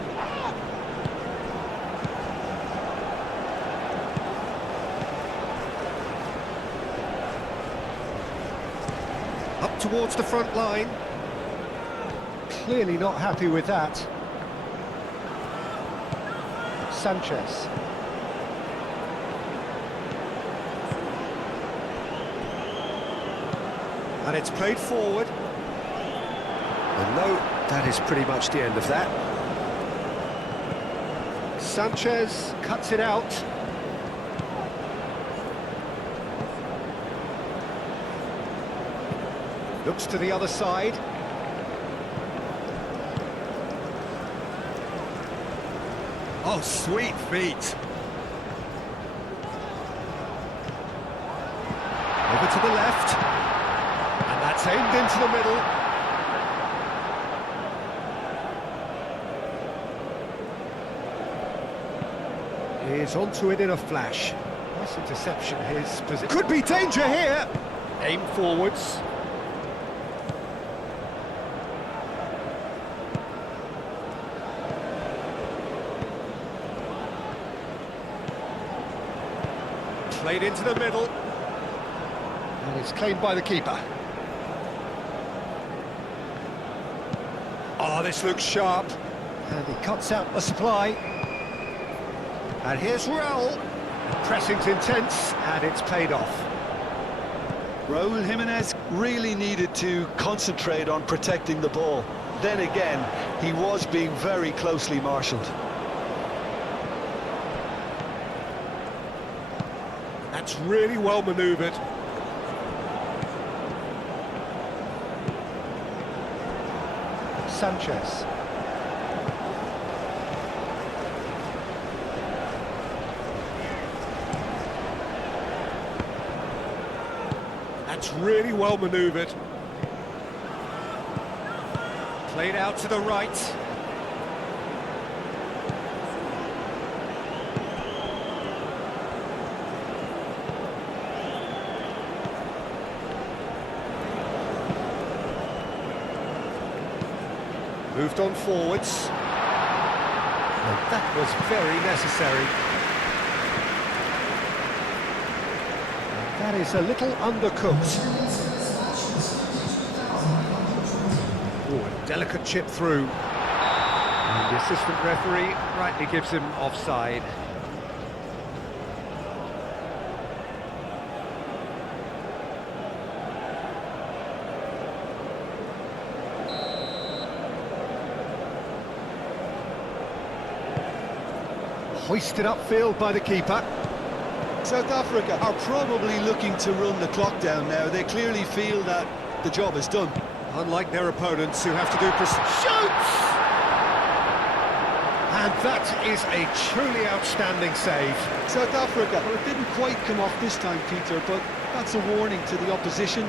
Up towards the front line. Clearly not happy with that. Sanchez. And it's played forward. And no, that is pretty much the end of that. Sanchez cuts it out. Looks to the other side. Oh, sweet feet. Over to the left. And that's aimed into the middle. He's onto it in a flash. Nice interception, his position. Could be danger here! Aim forwards. Played into the middle. And it's claimed by the keeper. Oh, this looks sharp. And he cuts out the supply. And here's Raul. Pressing's intense, and it's paid off. Raul Jimenez really needed to concentrate on protecting the ball. Then again, he was being very closely marshalled. That's really well manoeuvred. Sanchez. That's really well manoeuvred. Played out to the right. Moved on forwards. And that was very necessary. That is a little undercooked. Oh, a delicate chip through. And the assistant referee rightly gives him offside. Hoisted upfield by the keeper. South Africa are probably looking to run the clock down now. They clearly feel that the job is done. Unlike their opponents who have to do shoots! And that is a truly outstanding save. South Africa, well, it didn't quite come off this time, Peter, but that's a warning to the opposition.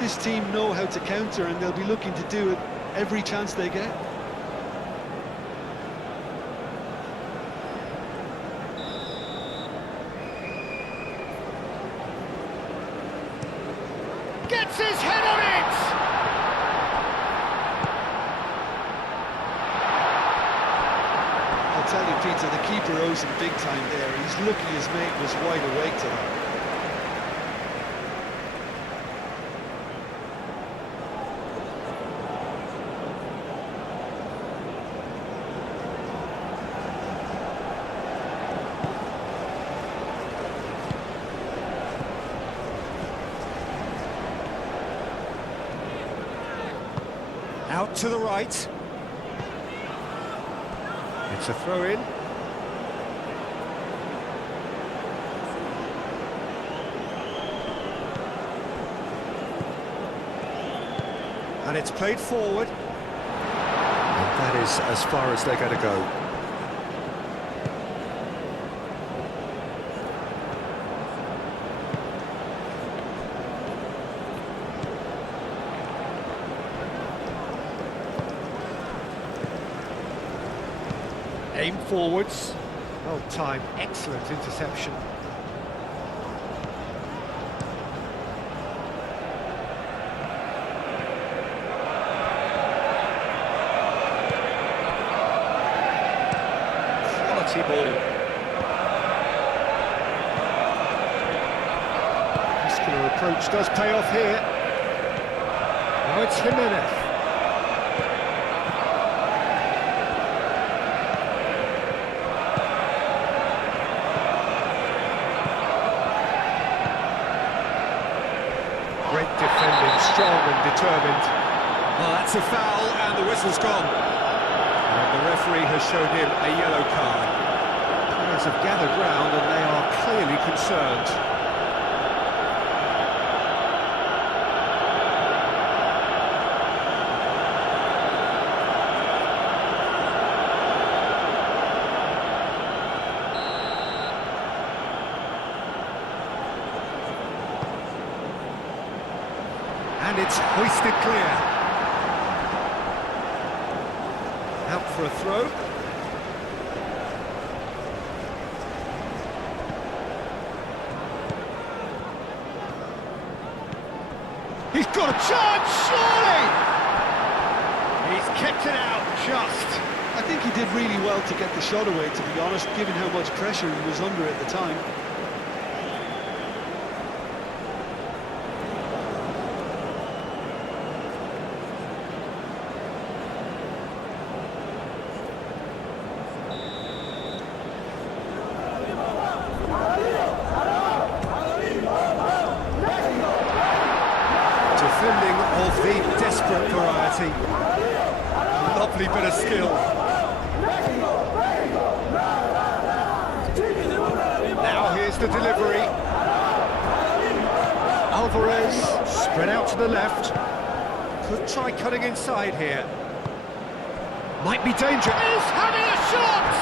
This team know how to counter, and they'll be looking to do it every chance they get. Gets his head on it! I'll tell you, Peter, the keeper owes him big time there. He's lucky his mate was wide awake to that. Out to the right. It's a throw-in. And it's played forward. And that is as far as they're going to go. Aim forwards. Well timed, excellent interception. Quality ball. Muscular approach does pay off here. Now it's Jimenez. Great defending, strong and determined. Well, that's a foul, and the whistle's gone. And the referee has shown him a yellow card. fans have gathered round and they are clearly concerned. And it's hoisted clear. Out for a throw. He's got a chance, surely! He's kept it out just. I think he did really well to get the shot away, to be honest, given how much pressure he was under at the time. Defending of the desperate variety. Lovely bit of skill. Now here's the delivery. Alvarez spread out to the left. Could try cutting inside here. Might be dangerous. Is having a shot!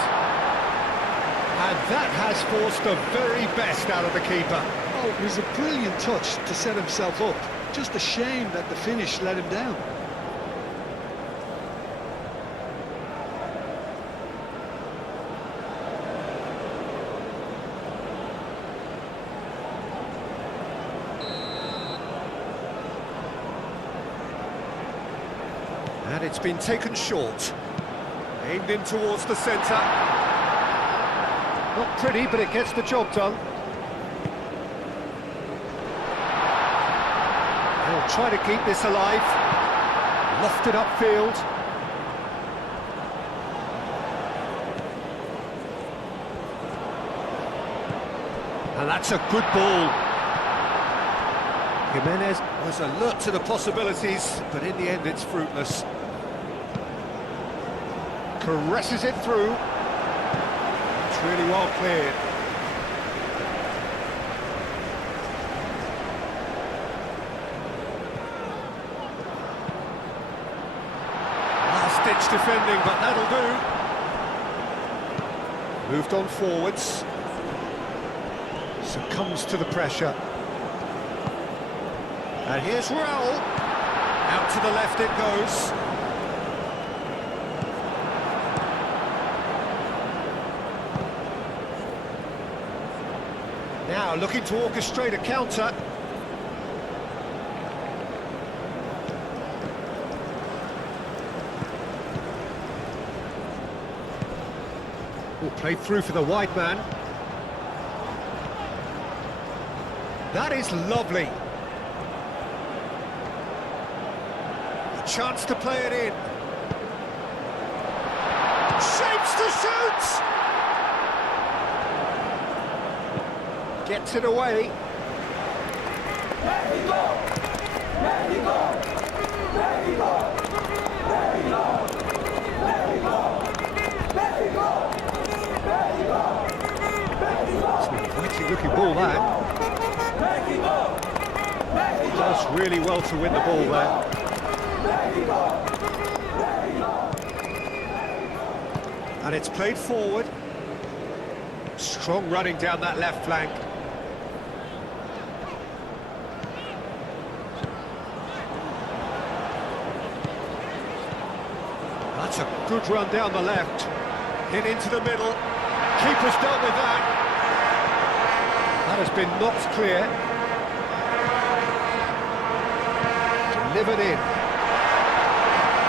And that has forced the very best out of the keeper. Oh, it was a brilliant touch to set himself up. Just a shame that the finish let him down. And it's been taken short. Aimed in towards the centre. Not pretty, but it gets the job done. He'll try to keep this alive. Lofted upfield. And that's a good ball. Jimenez was alert to the possibilities, but in the end it's fruitless. Caresses it through. It's really well cleared. Last-ditch defending, but that'll do. Moved on forwards. Succumbs to the pressure. And here's Raul. Out to the left it goes. Now looking to orchestrate a counter. Oh, played through for the wide man. That is lovely. A chance to play it in. Shapes to shoot! Gets it away. It's an inviting looking ball that. Does really well to win the ball there. And it's played forward. Strong running down that left flank. That's a good run down the left. In into the middle. Keeper's dealt with that. That has been knocked clear. Delivered in.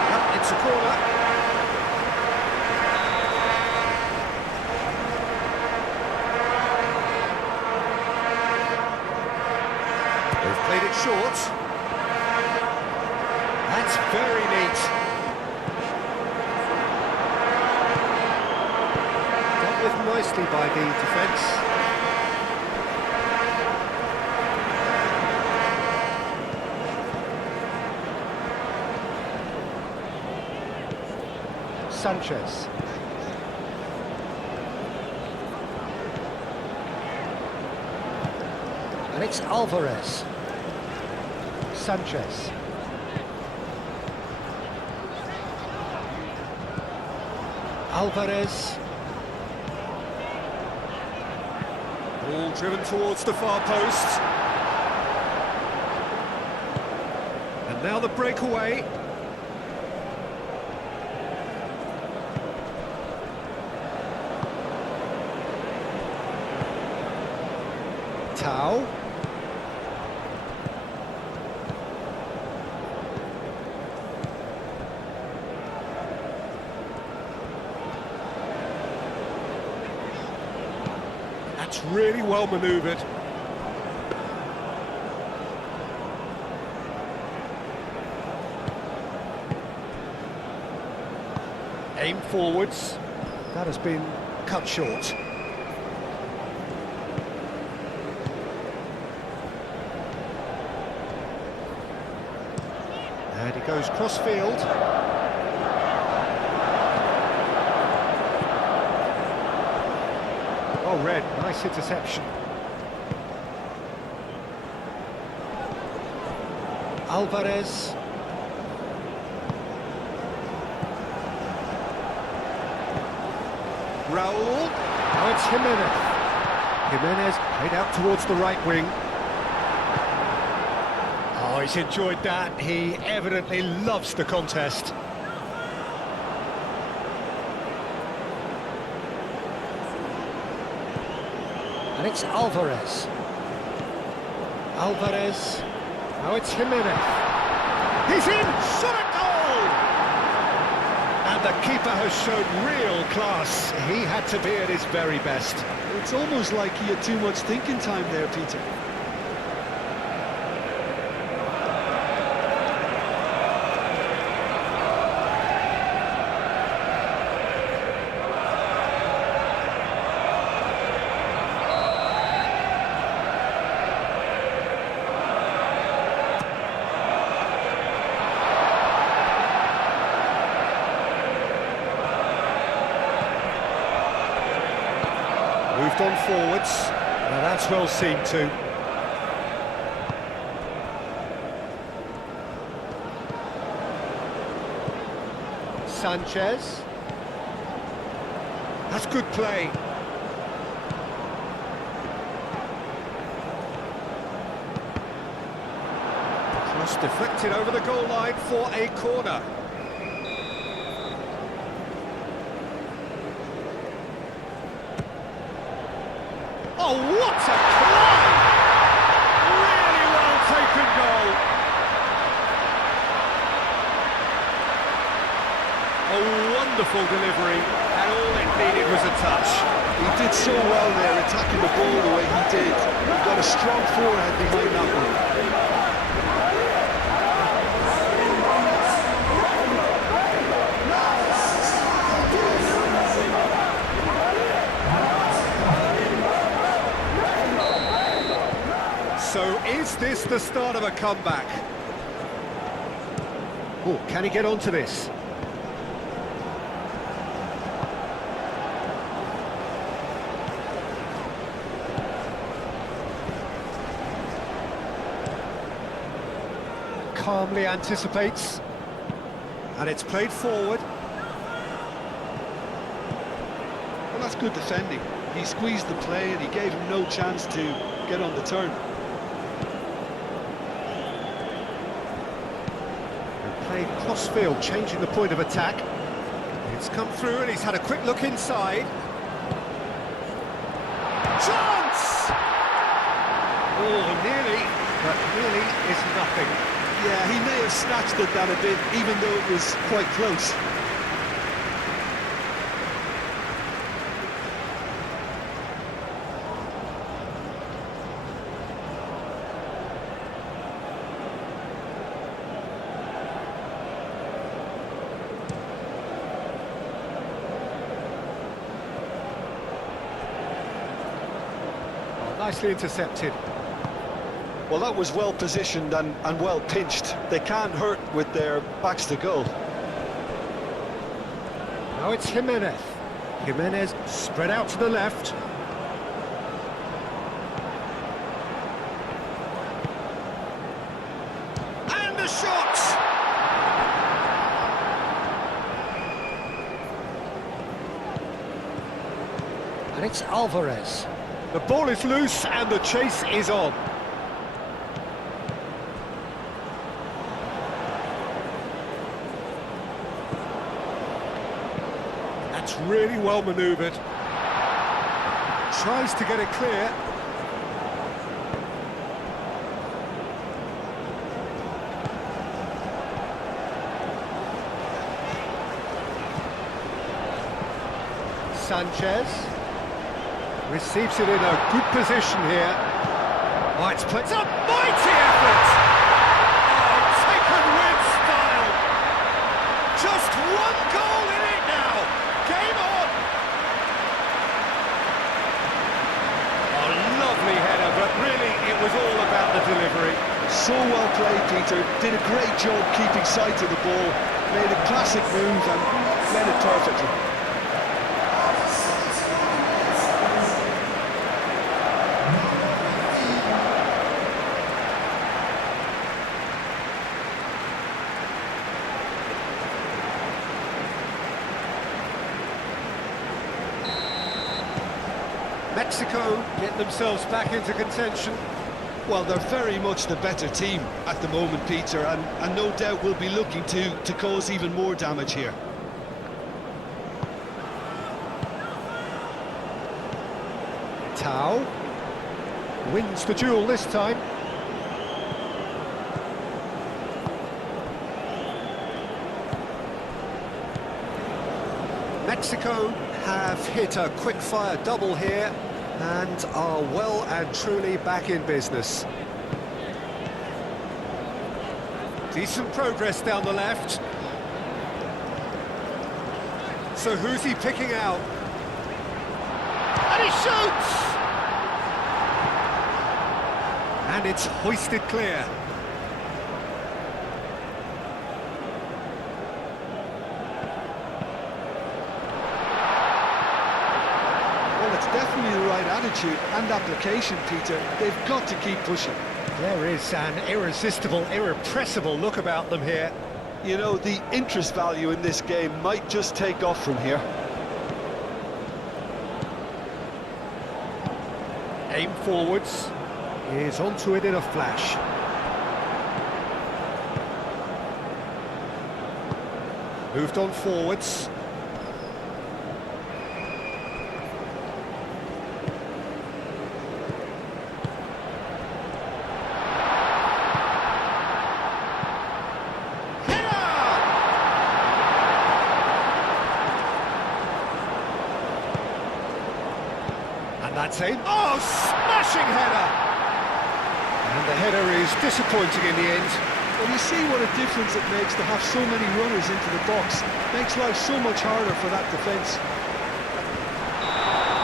Yep, it's a corner. They've played it short. That's very neat. Dealt with nicely by the defence. Sanchez. And it's Alvarez. Sanchez. Alvarez. Ball driven towards the far post. And now the breakaway. Tau. That's really well manoeuvred. Aim forwards. That has been cut short. And he goes cross-field. Oh, Red, nice interception. Alvarez. Raul. Now it's Jimenez. Jimenez played out towards the right wing. Oh, he's enjoyed that. He evidently loves the contest. And it's Alvarez. Alvarez. Now it's Jimenez. He's in! Shot at goal! And the keeper has shown real class. He had to be at his very best. It's almost like he had too much thinking time there, Peter. Moved on forwards. Now that's well seen too. Sanchez. That's good play. Cross deflected over the goal line for a corner. Oh, what a climb! Really well taken goal. A wonderful delivery, and all it needed was a touch. He did so well there, attacking the ball the way he did. He got a strong forehead behind that one. So is this the start of a comeback? Oh, can he get onto this? Calmly anticipates. And it's played forward. Well, that's good defending. He squeezed the play and he gave him no chance to get on the turn. Played cross-field, changing the point of attack. It's come through and he's had a quick look inside. Chance! Oh, nearly, but nearly is nothing. Yeah, he may have snatched at that a bit, even though it was quite close. Nicely intercepted. Well, that was well positioned and well pinched. They can't hurt with their backs to goal. Now it's Jimenez. Jimenez spread out to the left. And it's Alvarez. The ball is loose and the chase is on. That's really well manoeuvred. Tries to get it clear. Sanchez receives it in a good position here. Oh, it's played. It's a mighty effort! Oh, taken with style. Just one goal in it now. Game on. A lovely header, but really it was all about the delivery. So well played, Peter. Did a great job keeping sight of the ball. Made a classic move and led it perfectly. Mexico get themselves back into contention. Well, they're very much the better team at the moment, Peter, and no doubt will be looking to cause even more damage here. Tau wins the duel this time. Mexico have hit a quick-fire double here and are well and truly back in business. Decent progress down the left. So who's he picking out? And he shoots! And it's hoisted clear. Definitely the right attitude and application, Peter. They've got to keep pushing. There is an irresistible, irrepressible look about them here. You know, the interest value in this game might just take off from here. Aim forwards. Is onto it in a flash. Moved on forwards. That's it. Oh, smashing header! And the header is disappointing in the end. Well, you see what a difference it makes to have so many runners into the box. Makes life so much harder for that defence.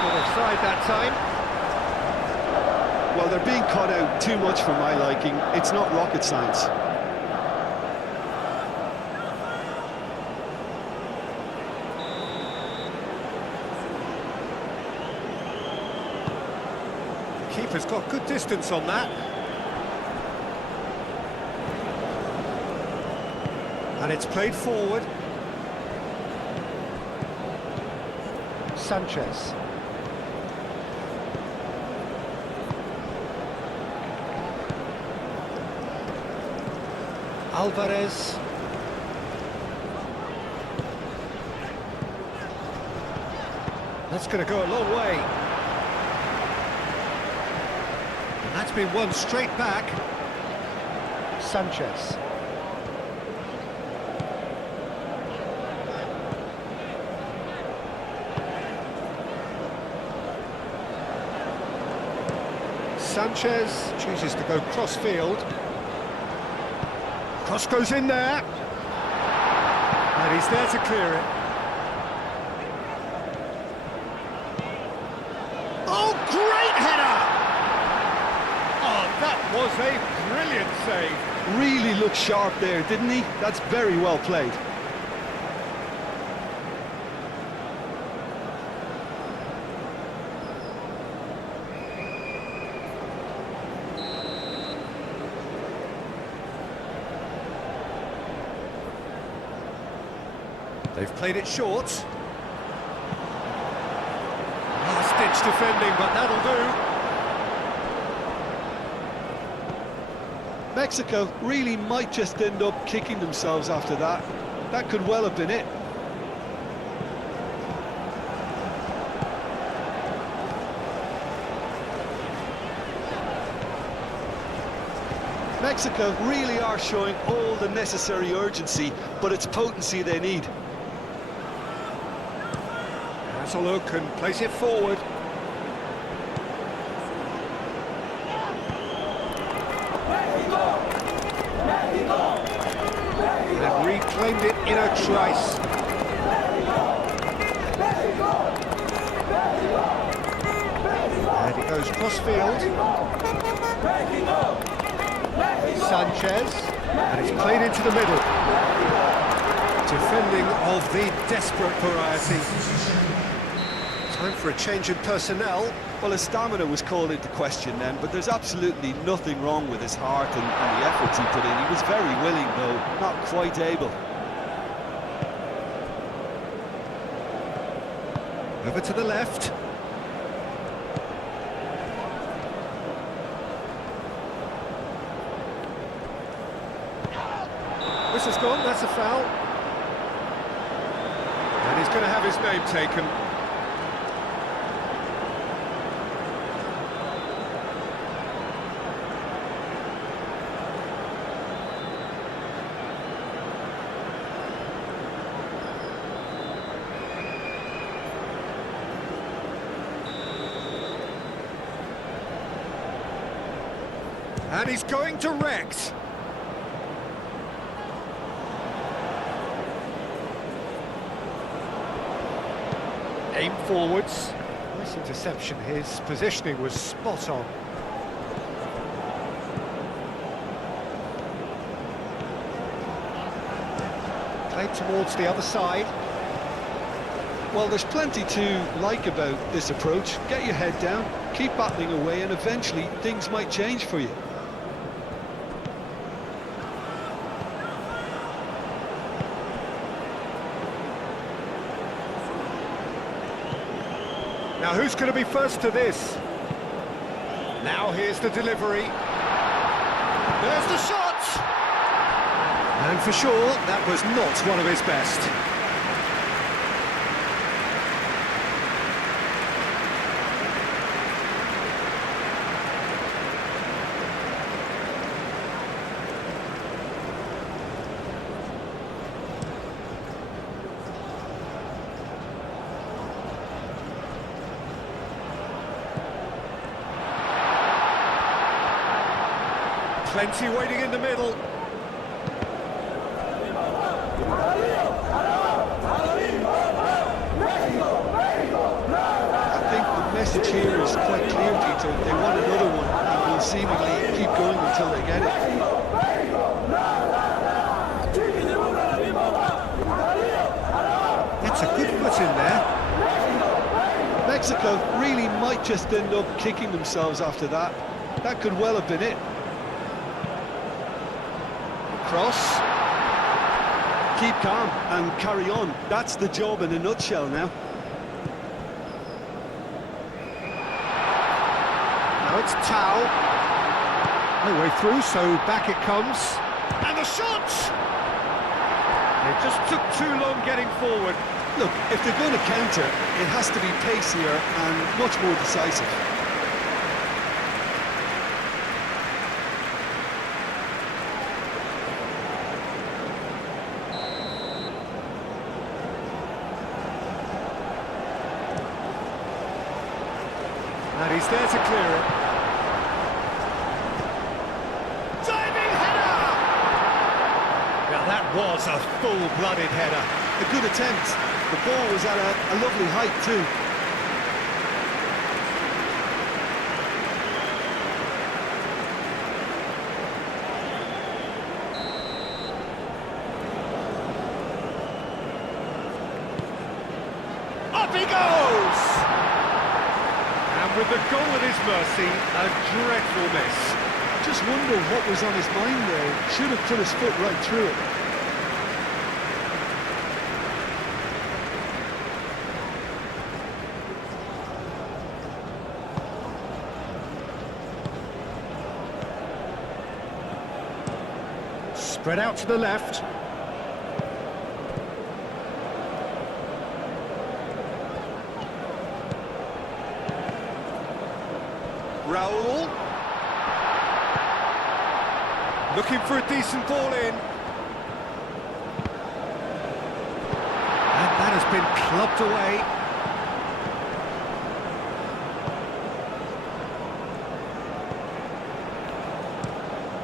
Not offside that time. Well, they're being caught out too much for my liking. It's not rocket science. Keeper's got good distance on that. And it's played forward. Sanchez. Alvarez. That's going to go a long way. That's been won straight back. Sanchez. Sanchez chooses to go cross-field. Cross goes in there. And he's there to clear it. Oh, great header! That was a brilliant save. Really looked sharp there, didn't he? That's very well played. They've played it short. Last-ditch much defending, but that'll do. Mexico really might just end up kicking themselves after that. That could well have been it. Mexico really are showing all the necessary urgency, but it's potency they need. Has a look and place it forward. And reclaimed it in a trice. And it goes cross-field. Sanchez, and it's played into the middle. Defending of the desperate variety. Time for a change in personnel. Well, his stamina was called into question then, but there's absolutely nothing wrong with his heart and the efforts he put in. He was very willing, though, not quite able. Over to the left. This has gone, that's a foul. And he's going to have his name taken. And he's going direct. Aim forwards. Nice interception. His positioning was spot on. Played towards the other side. Well, there's plenty to like about this approach. Get your head down, keep battling away, and eventually things might change for you. Now who's going to be first to this? Now here's the delivery. There's the shot! And for sure, that was not one of his best. Plenty waiting in the middle. I think the message here is quite clear, Peter. They want another one and will seemingly keep going until they get it. That's a good foot in there. Mexico really might just end up kicking themselves after that. That could well have been it. Cross. Keep calm and carry on. That's the job in a nutshell now. Now it's Tao. No way through, so back it comes. And the shot! It just took too long getting forward. Look, if they're going to counter, it has to be pacier and much more decisive. And he's there to clear it. Diving header! Now that was a full-blooded header. A good attempt. The ball was at a lovely height too. Up he goes! And with the goal at his mercy, a dreadful miss. Just wonder what was on his mind there. Should have put his foot right through it. Spread out to the left. Raul. Looking for a decent ball in. And that has been clubbed away.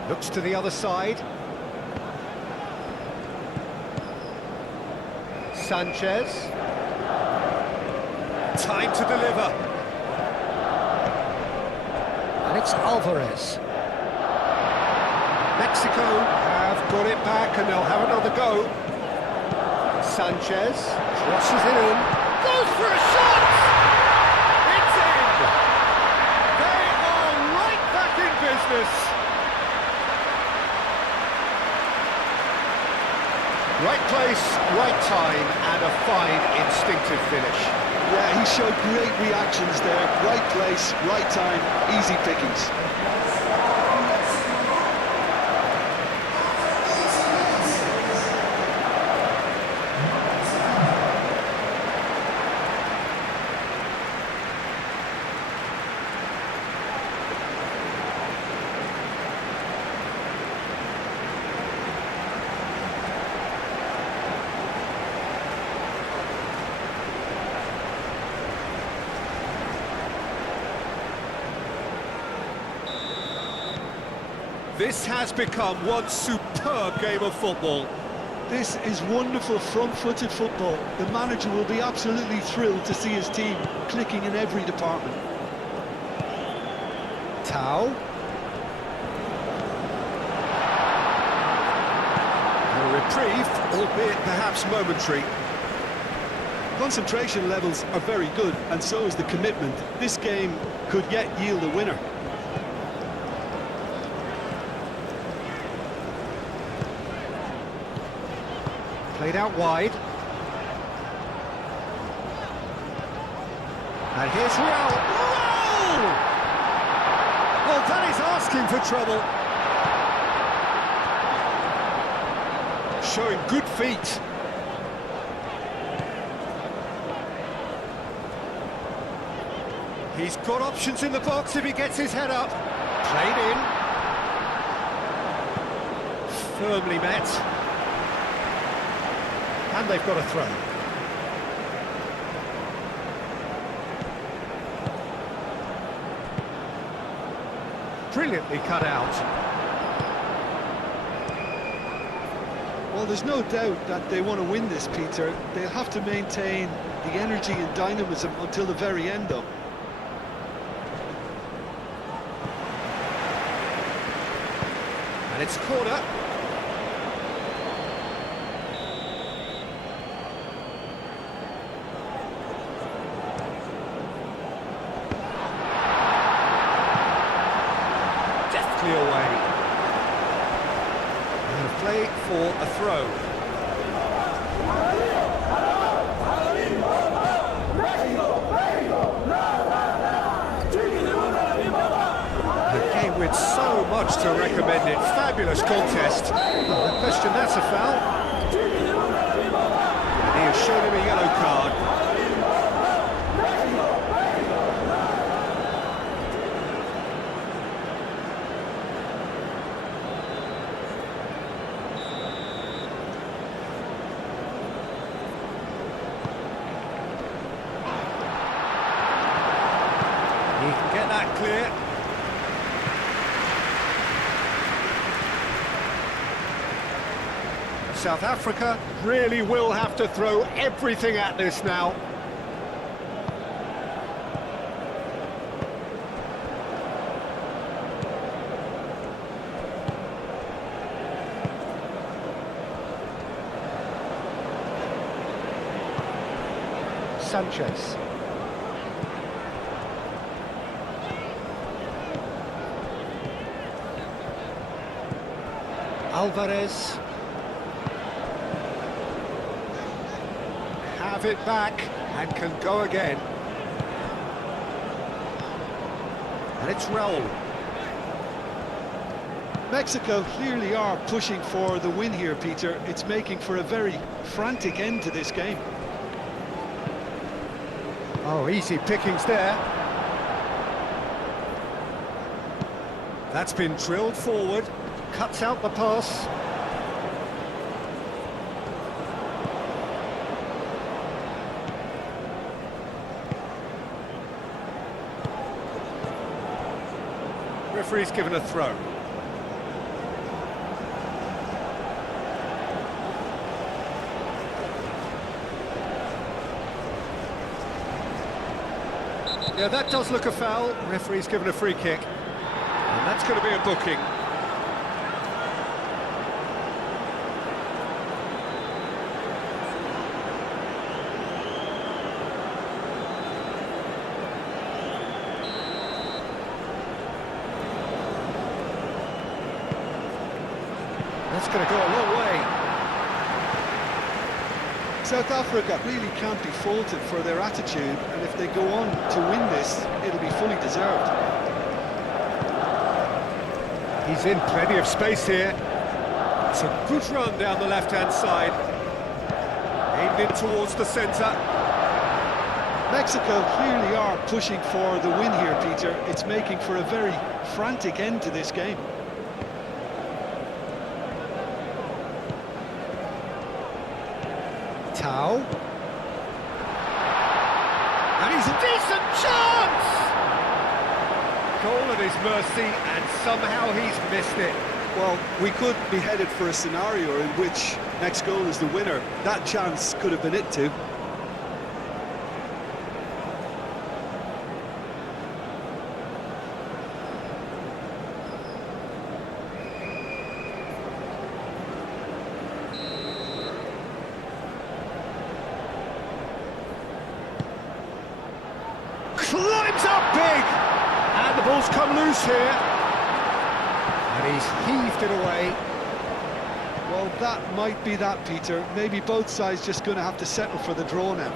Looks to the other side. Sanchez. Time to deliver. And it's Alvarez. Mexico have got it back and they'll have another go. Sanchez crosses it in. Goes for a shot! It's in! They are right back in business. Right place, right time, and a fine instinctive finish. Yeah, he showed great reactions there. Right place, right time, easy pickings. This has become one superb game of football. This is wonderful front-footed football. The manager will be absolutely thrilled to see his team clicking in every department. Tau. A reprieve, albeit perhaps momentary. Concentration levels are very good, and so is the commitment. This game could yet yield a winner. Played out wide. And here's Raul. Raul! Well, that is asking for trouble. Showing good feet. He's got options in the box if he gets his head up. Played in. Firmly met. And they've got a throw. Brilliantly cut out. Well, there's no doubt that they want to win this, Peter. They'll have to maintain the energy and dynamism until the very end, though. And it's corner. Away. And a play for a throw. A game with so much to recommend it. Fabulous contest. No question that's a foul. And he has shown him a yellow card. He can get that clear. South Africa really will have to throw everything at this now. Sanchez. Alvarez. Have it back and can go again. And it's Raul. Mexico clearly are pushing for the win here, Peter. It's making for a very frantic end to this game. Oh, easy pickings there. That's been drilled forward, cuts out the pass. Referee's given a throw. Yeah, that does look a foul. Referee's given a free kick. And that's going to be a booking. That's going to go a long way. South Africa really can't be faulted for their attitude, and if they go on to win this, it'll be fully deserved. He's in plenty of space here. It's a good run down the left-hand side. Aimed in towards the centre. Mexico clearly are pushing for the win here, Peter. It's making for a very frantic end to this game. Tau. And he's a decent chance! Goal at his mercy, and somehow he's missed it. Well, we could be headed for a scenario in which next goal is the winner. That chance could have been it too. Climbs up big! And the ball's come loose here. And he's heaved it away. Well, that might be that, Peter. Maybe both sides just going to have to settle for the draw now.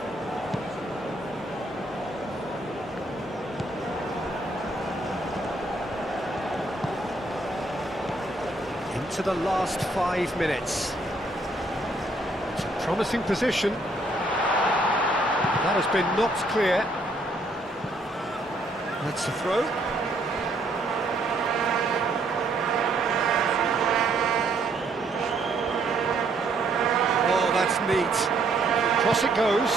Into the last 5 minutes. It's a promising position. That has been knocked clear. That's the throw. Oh, that's neat. Cross it goes.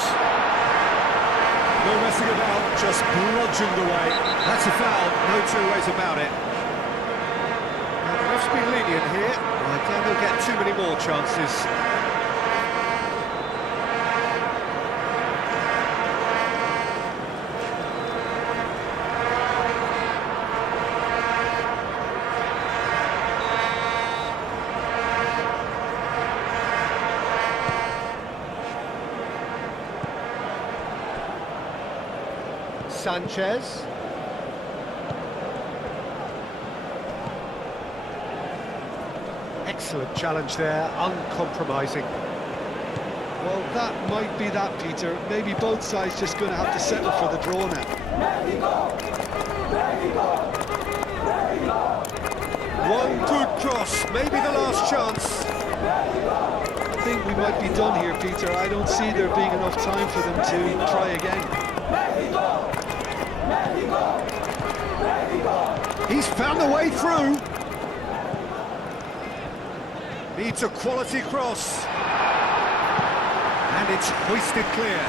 No messing about, just bludgeoned away. That's a foul, no two ways about it. Now, the ref's been lenient here. I doubt he'll get too many more chances. Sanchez. Excellent challenge there, uncompromising. Well, that might be that, Peter. Maybe both sides just going to have to settle for the draw now. One good cross, maybe the last chance. I think we might be done here, Peter. I don't see there being enough time for them to try again. He's found the way through. Needs a quality cross. And it's hoisted clear.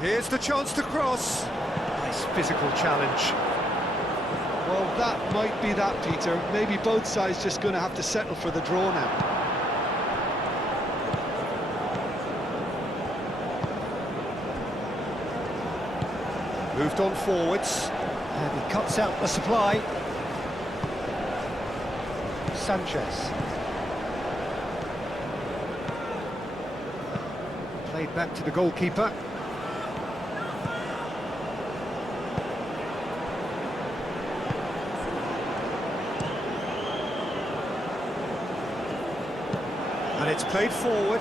Here's the chance to cross. Nice physical challenge. Well, that might be that, Peter. Maybe both sides just going to have to settle for the draw now. Moved on forwards, and he cuts out the supply. Sanchez. Played back to the goalkeeper. And it's played forward.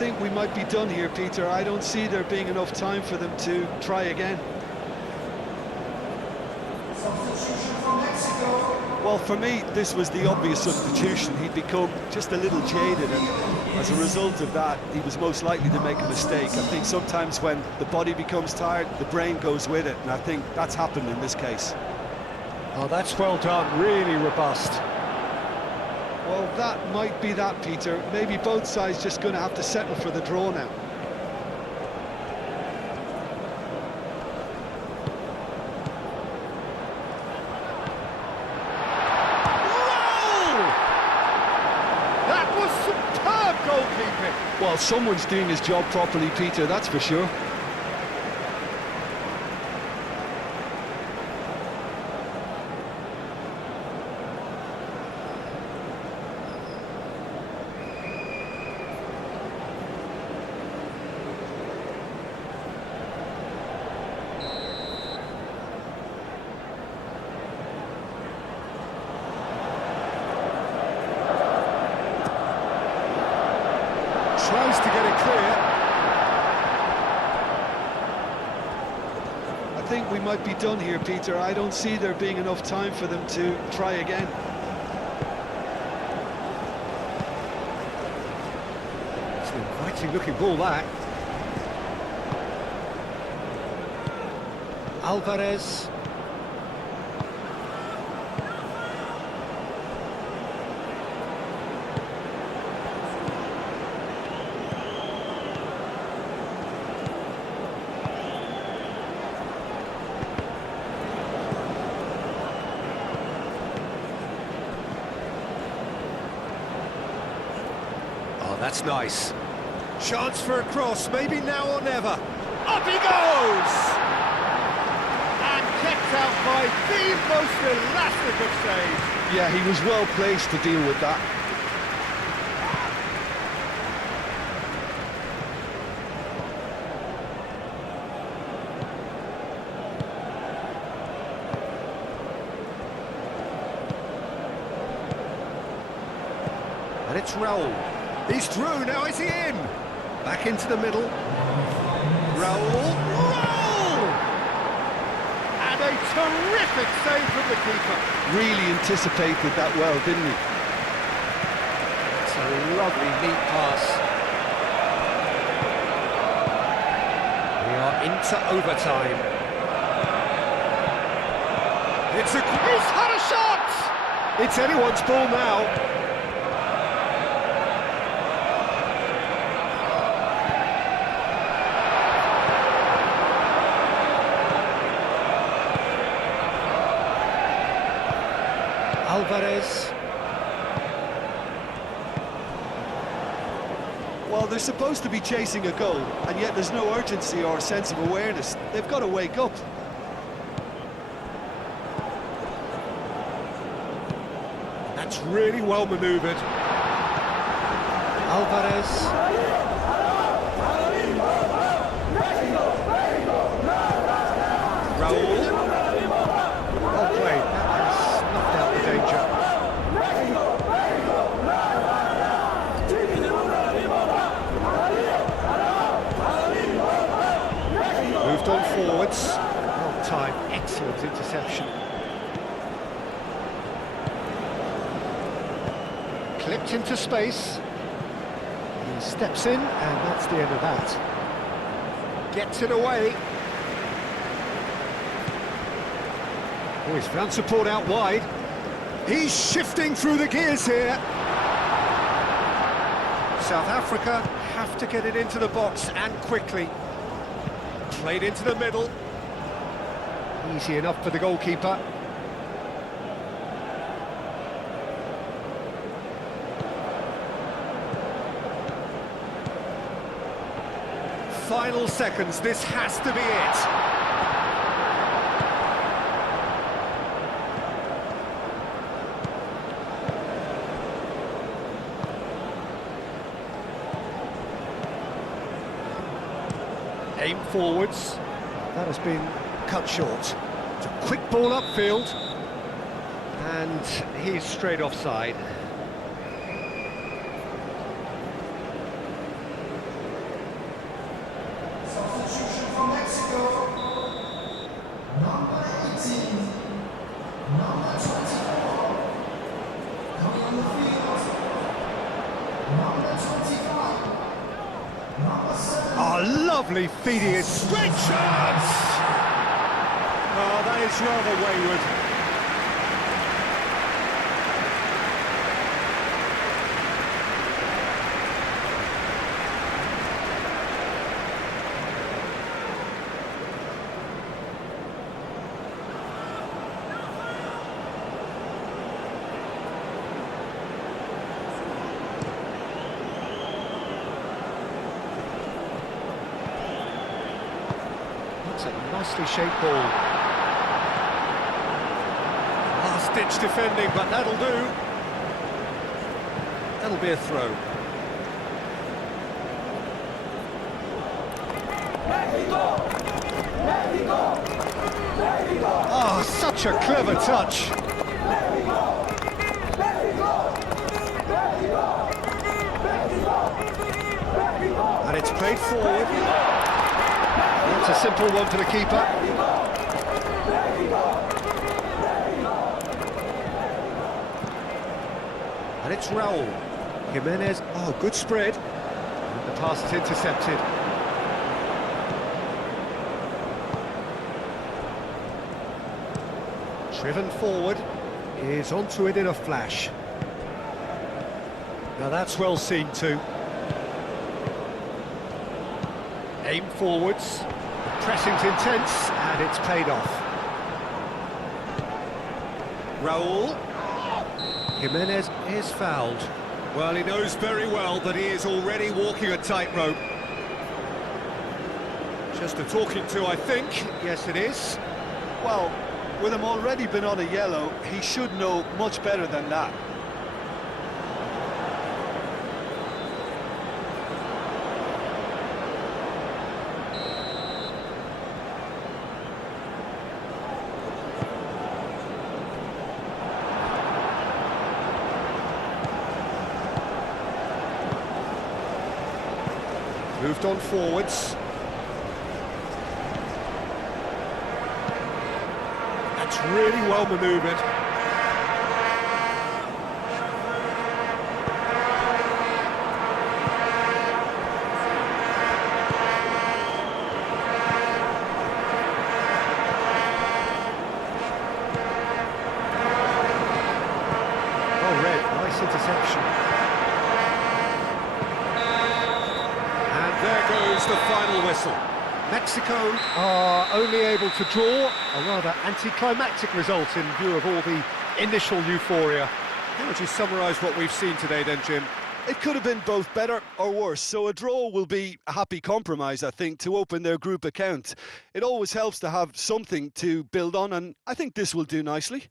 think we might be done here, Peter. I don't see there being enough time for them to try again. Well, for me, this was the obvious substitution. He'd become just a little jaded, and as a result of that, he was most likely to make a mistake. I think sometimes when the body becomes tired, the brain goes with it, and I think that's happened in this case. Oh, that's well done, really robust. Well, that might be that, Peter. Maybe both sides just going to have to settle for the draw now. Goalkeeping. Well, someone's doing his job properly, Peter, that's for sure. Tries to get it clear. I think we might be done here, Peter. I don't see there being enough time for them to try again. It's an inviting looking ball, that. Alvarez. That's nice. Chance for a cross, maybe now or never. Up he goes! And kept out by the most elastic of saves. Yeah, he was well placed to deal with that. And it's Raul. He's through, now is he in? Back into the middle. Raul. And a terrific save from the keeper. Really anticipated that well, didn't he? It's a lovely neat pass. We are into overtime. He's had a shot! It's anyone's ball now. Alvarez. Well, they're supposed to be chasing a goal, and yet there's no urgency or sense of awareness. They've got to wake up. That's really well manoeuvred. Alvarez. Raul. Well played. That has snuffed out the danger. Moved on forwards. Well timed. Excellent interception. Clipped into space. He steps in, and that's the end of that. Gets it away. Oh, he's found support out wide. He's shifting through the gears here. South Africa have to get it into the box, and quickly. Played into the middle. Easy enough for the goalkeeper. Final seconds, this has to be it. Aim forwards. That has been cut short. It's a quick ball upfield. And he's straight offside. Lovely feeding is great chance! Oh, that is rather wayward. That's a nicely shaped ball. Last-ditch defending, but that'll do. That'll be a throw. Oh, such a clever touch. And it's played forward. That's a simple one for the keeper. And it's Raul. Jimenez, oh, good spread. And the pass is intercepted. Driven forward, is onto it in a flash. Now that's well seen too. Aim forwards, the pressing's intense, and it's paid off. Raul. Jimenez is fouled. Well, he knows very well that he is already walking a tightrope. Just a talking to, I think. Yes, it is. Well, with him already been on a yellow, he should know much better than that. Moved on forwards. That's really well manoeuvred. Oh, red, nice interception. There goes the final whistle. Mexico are only able to draw, a rather anticlimactic result in view of all the initial euphoria. How would you summarise what we've seen today then, Jim? It could have been both better or worse, so a draw will be a happy compromise, I think, to open their group account. It always helps to have something to build on, and I think this will do nicely.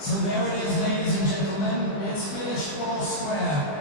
So there it is, ladies and gentlemen. It's finished all square.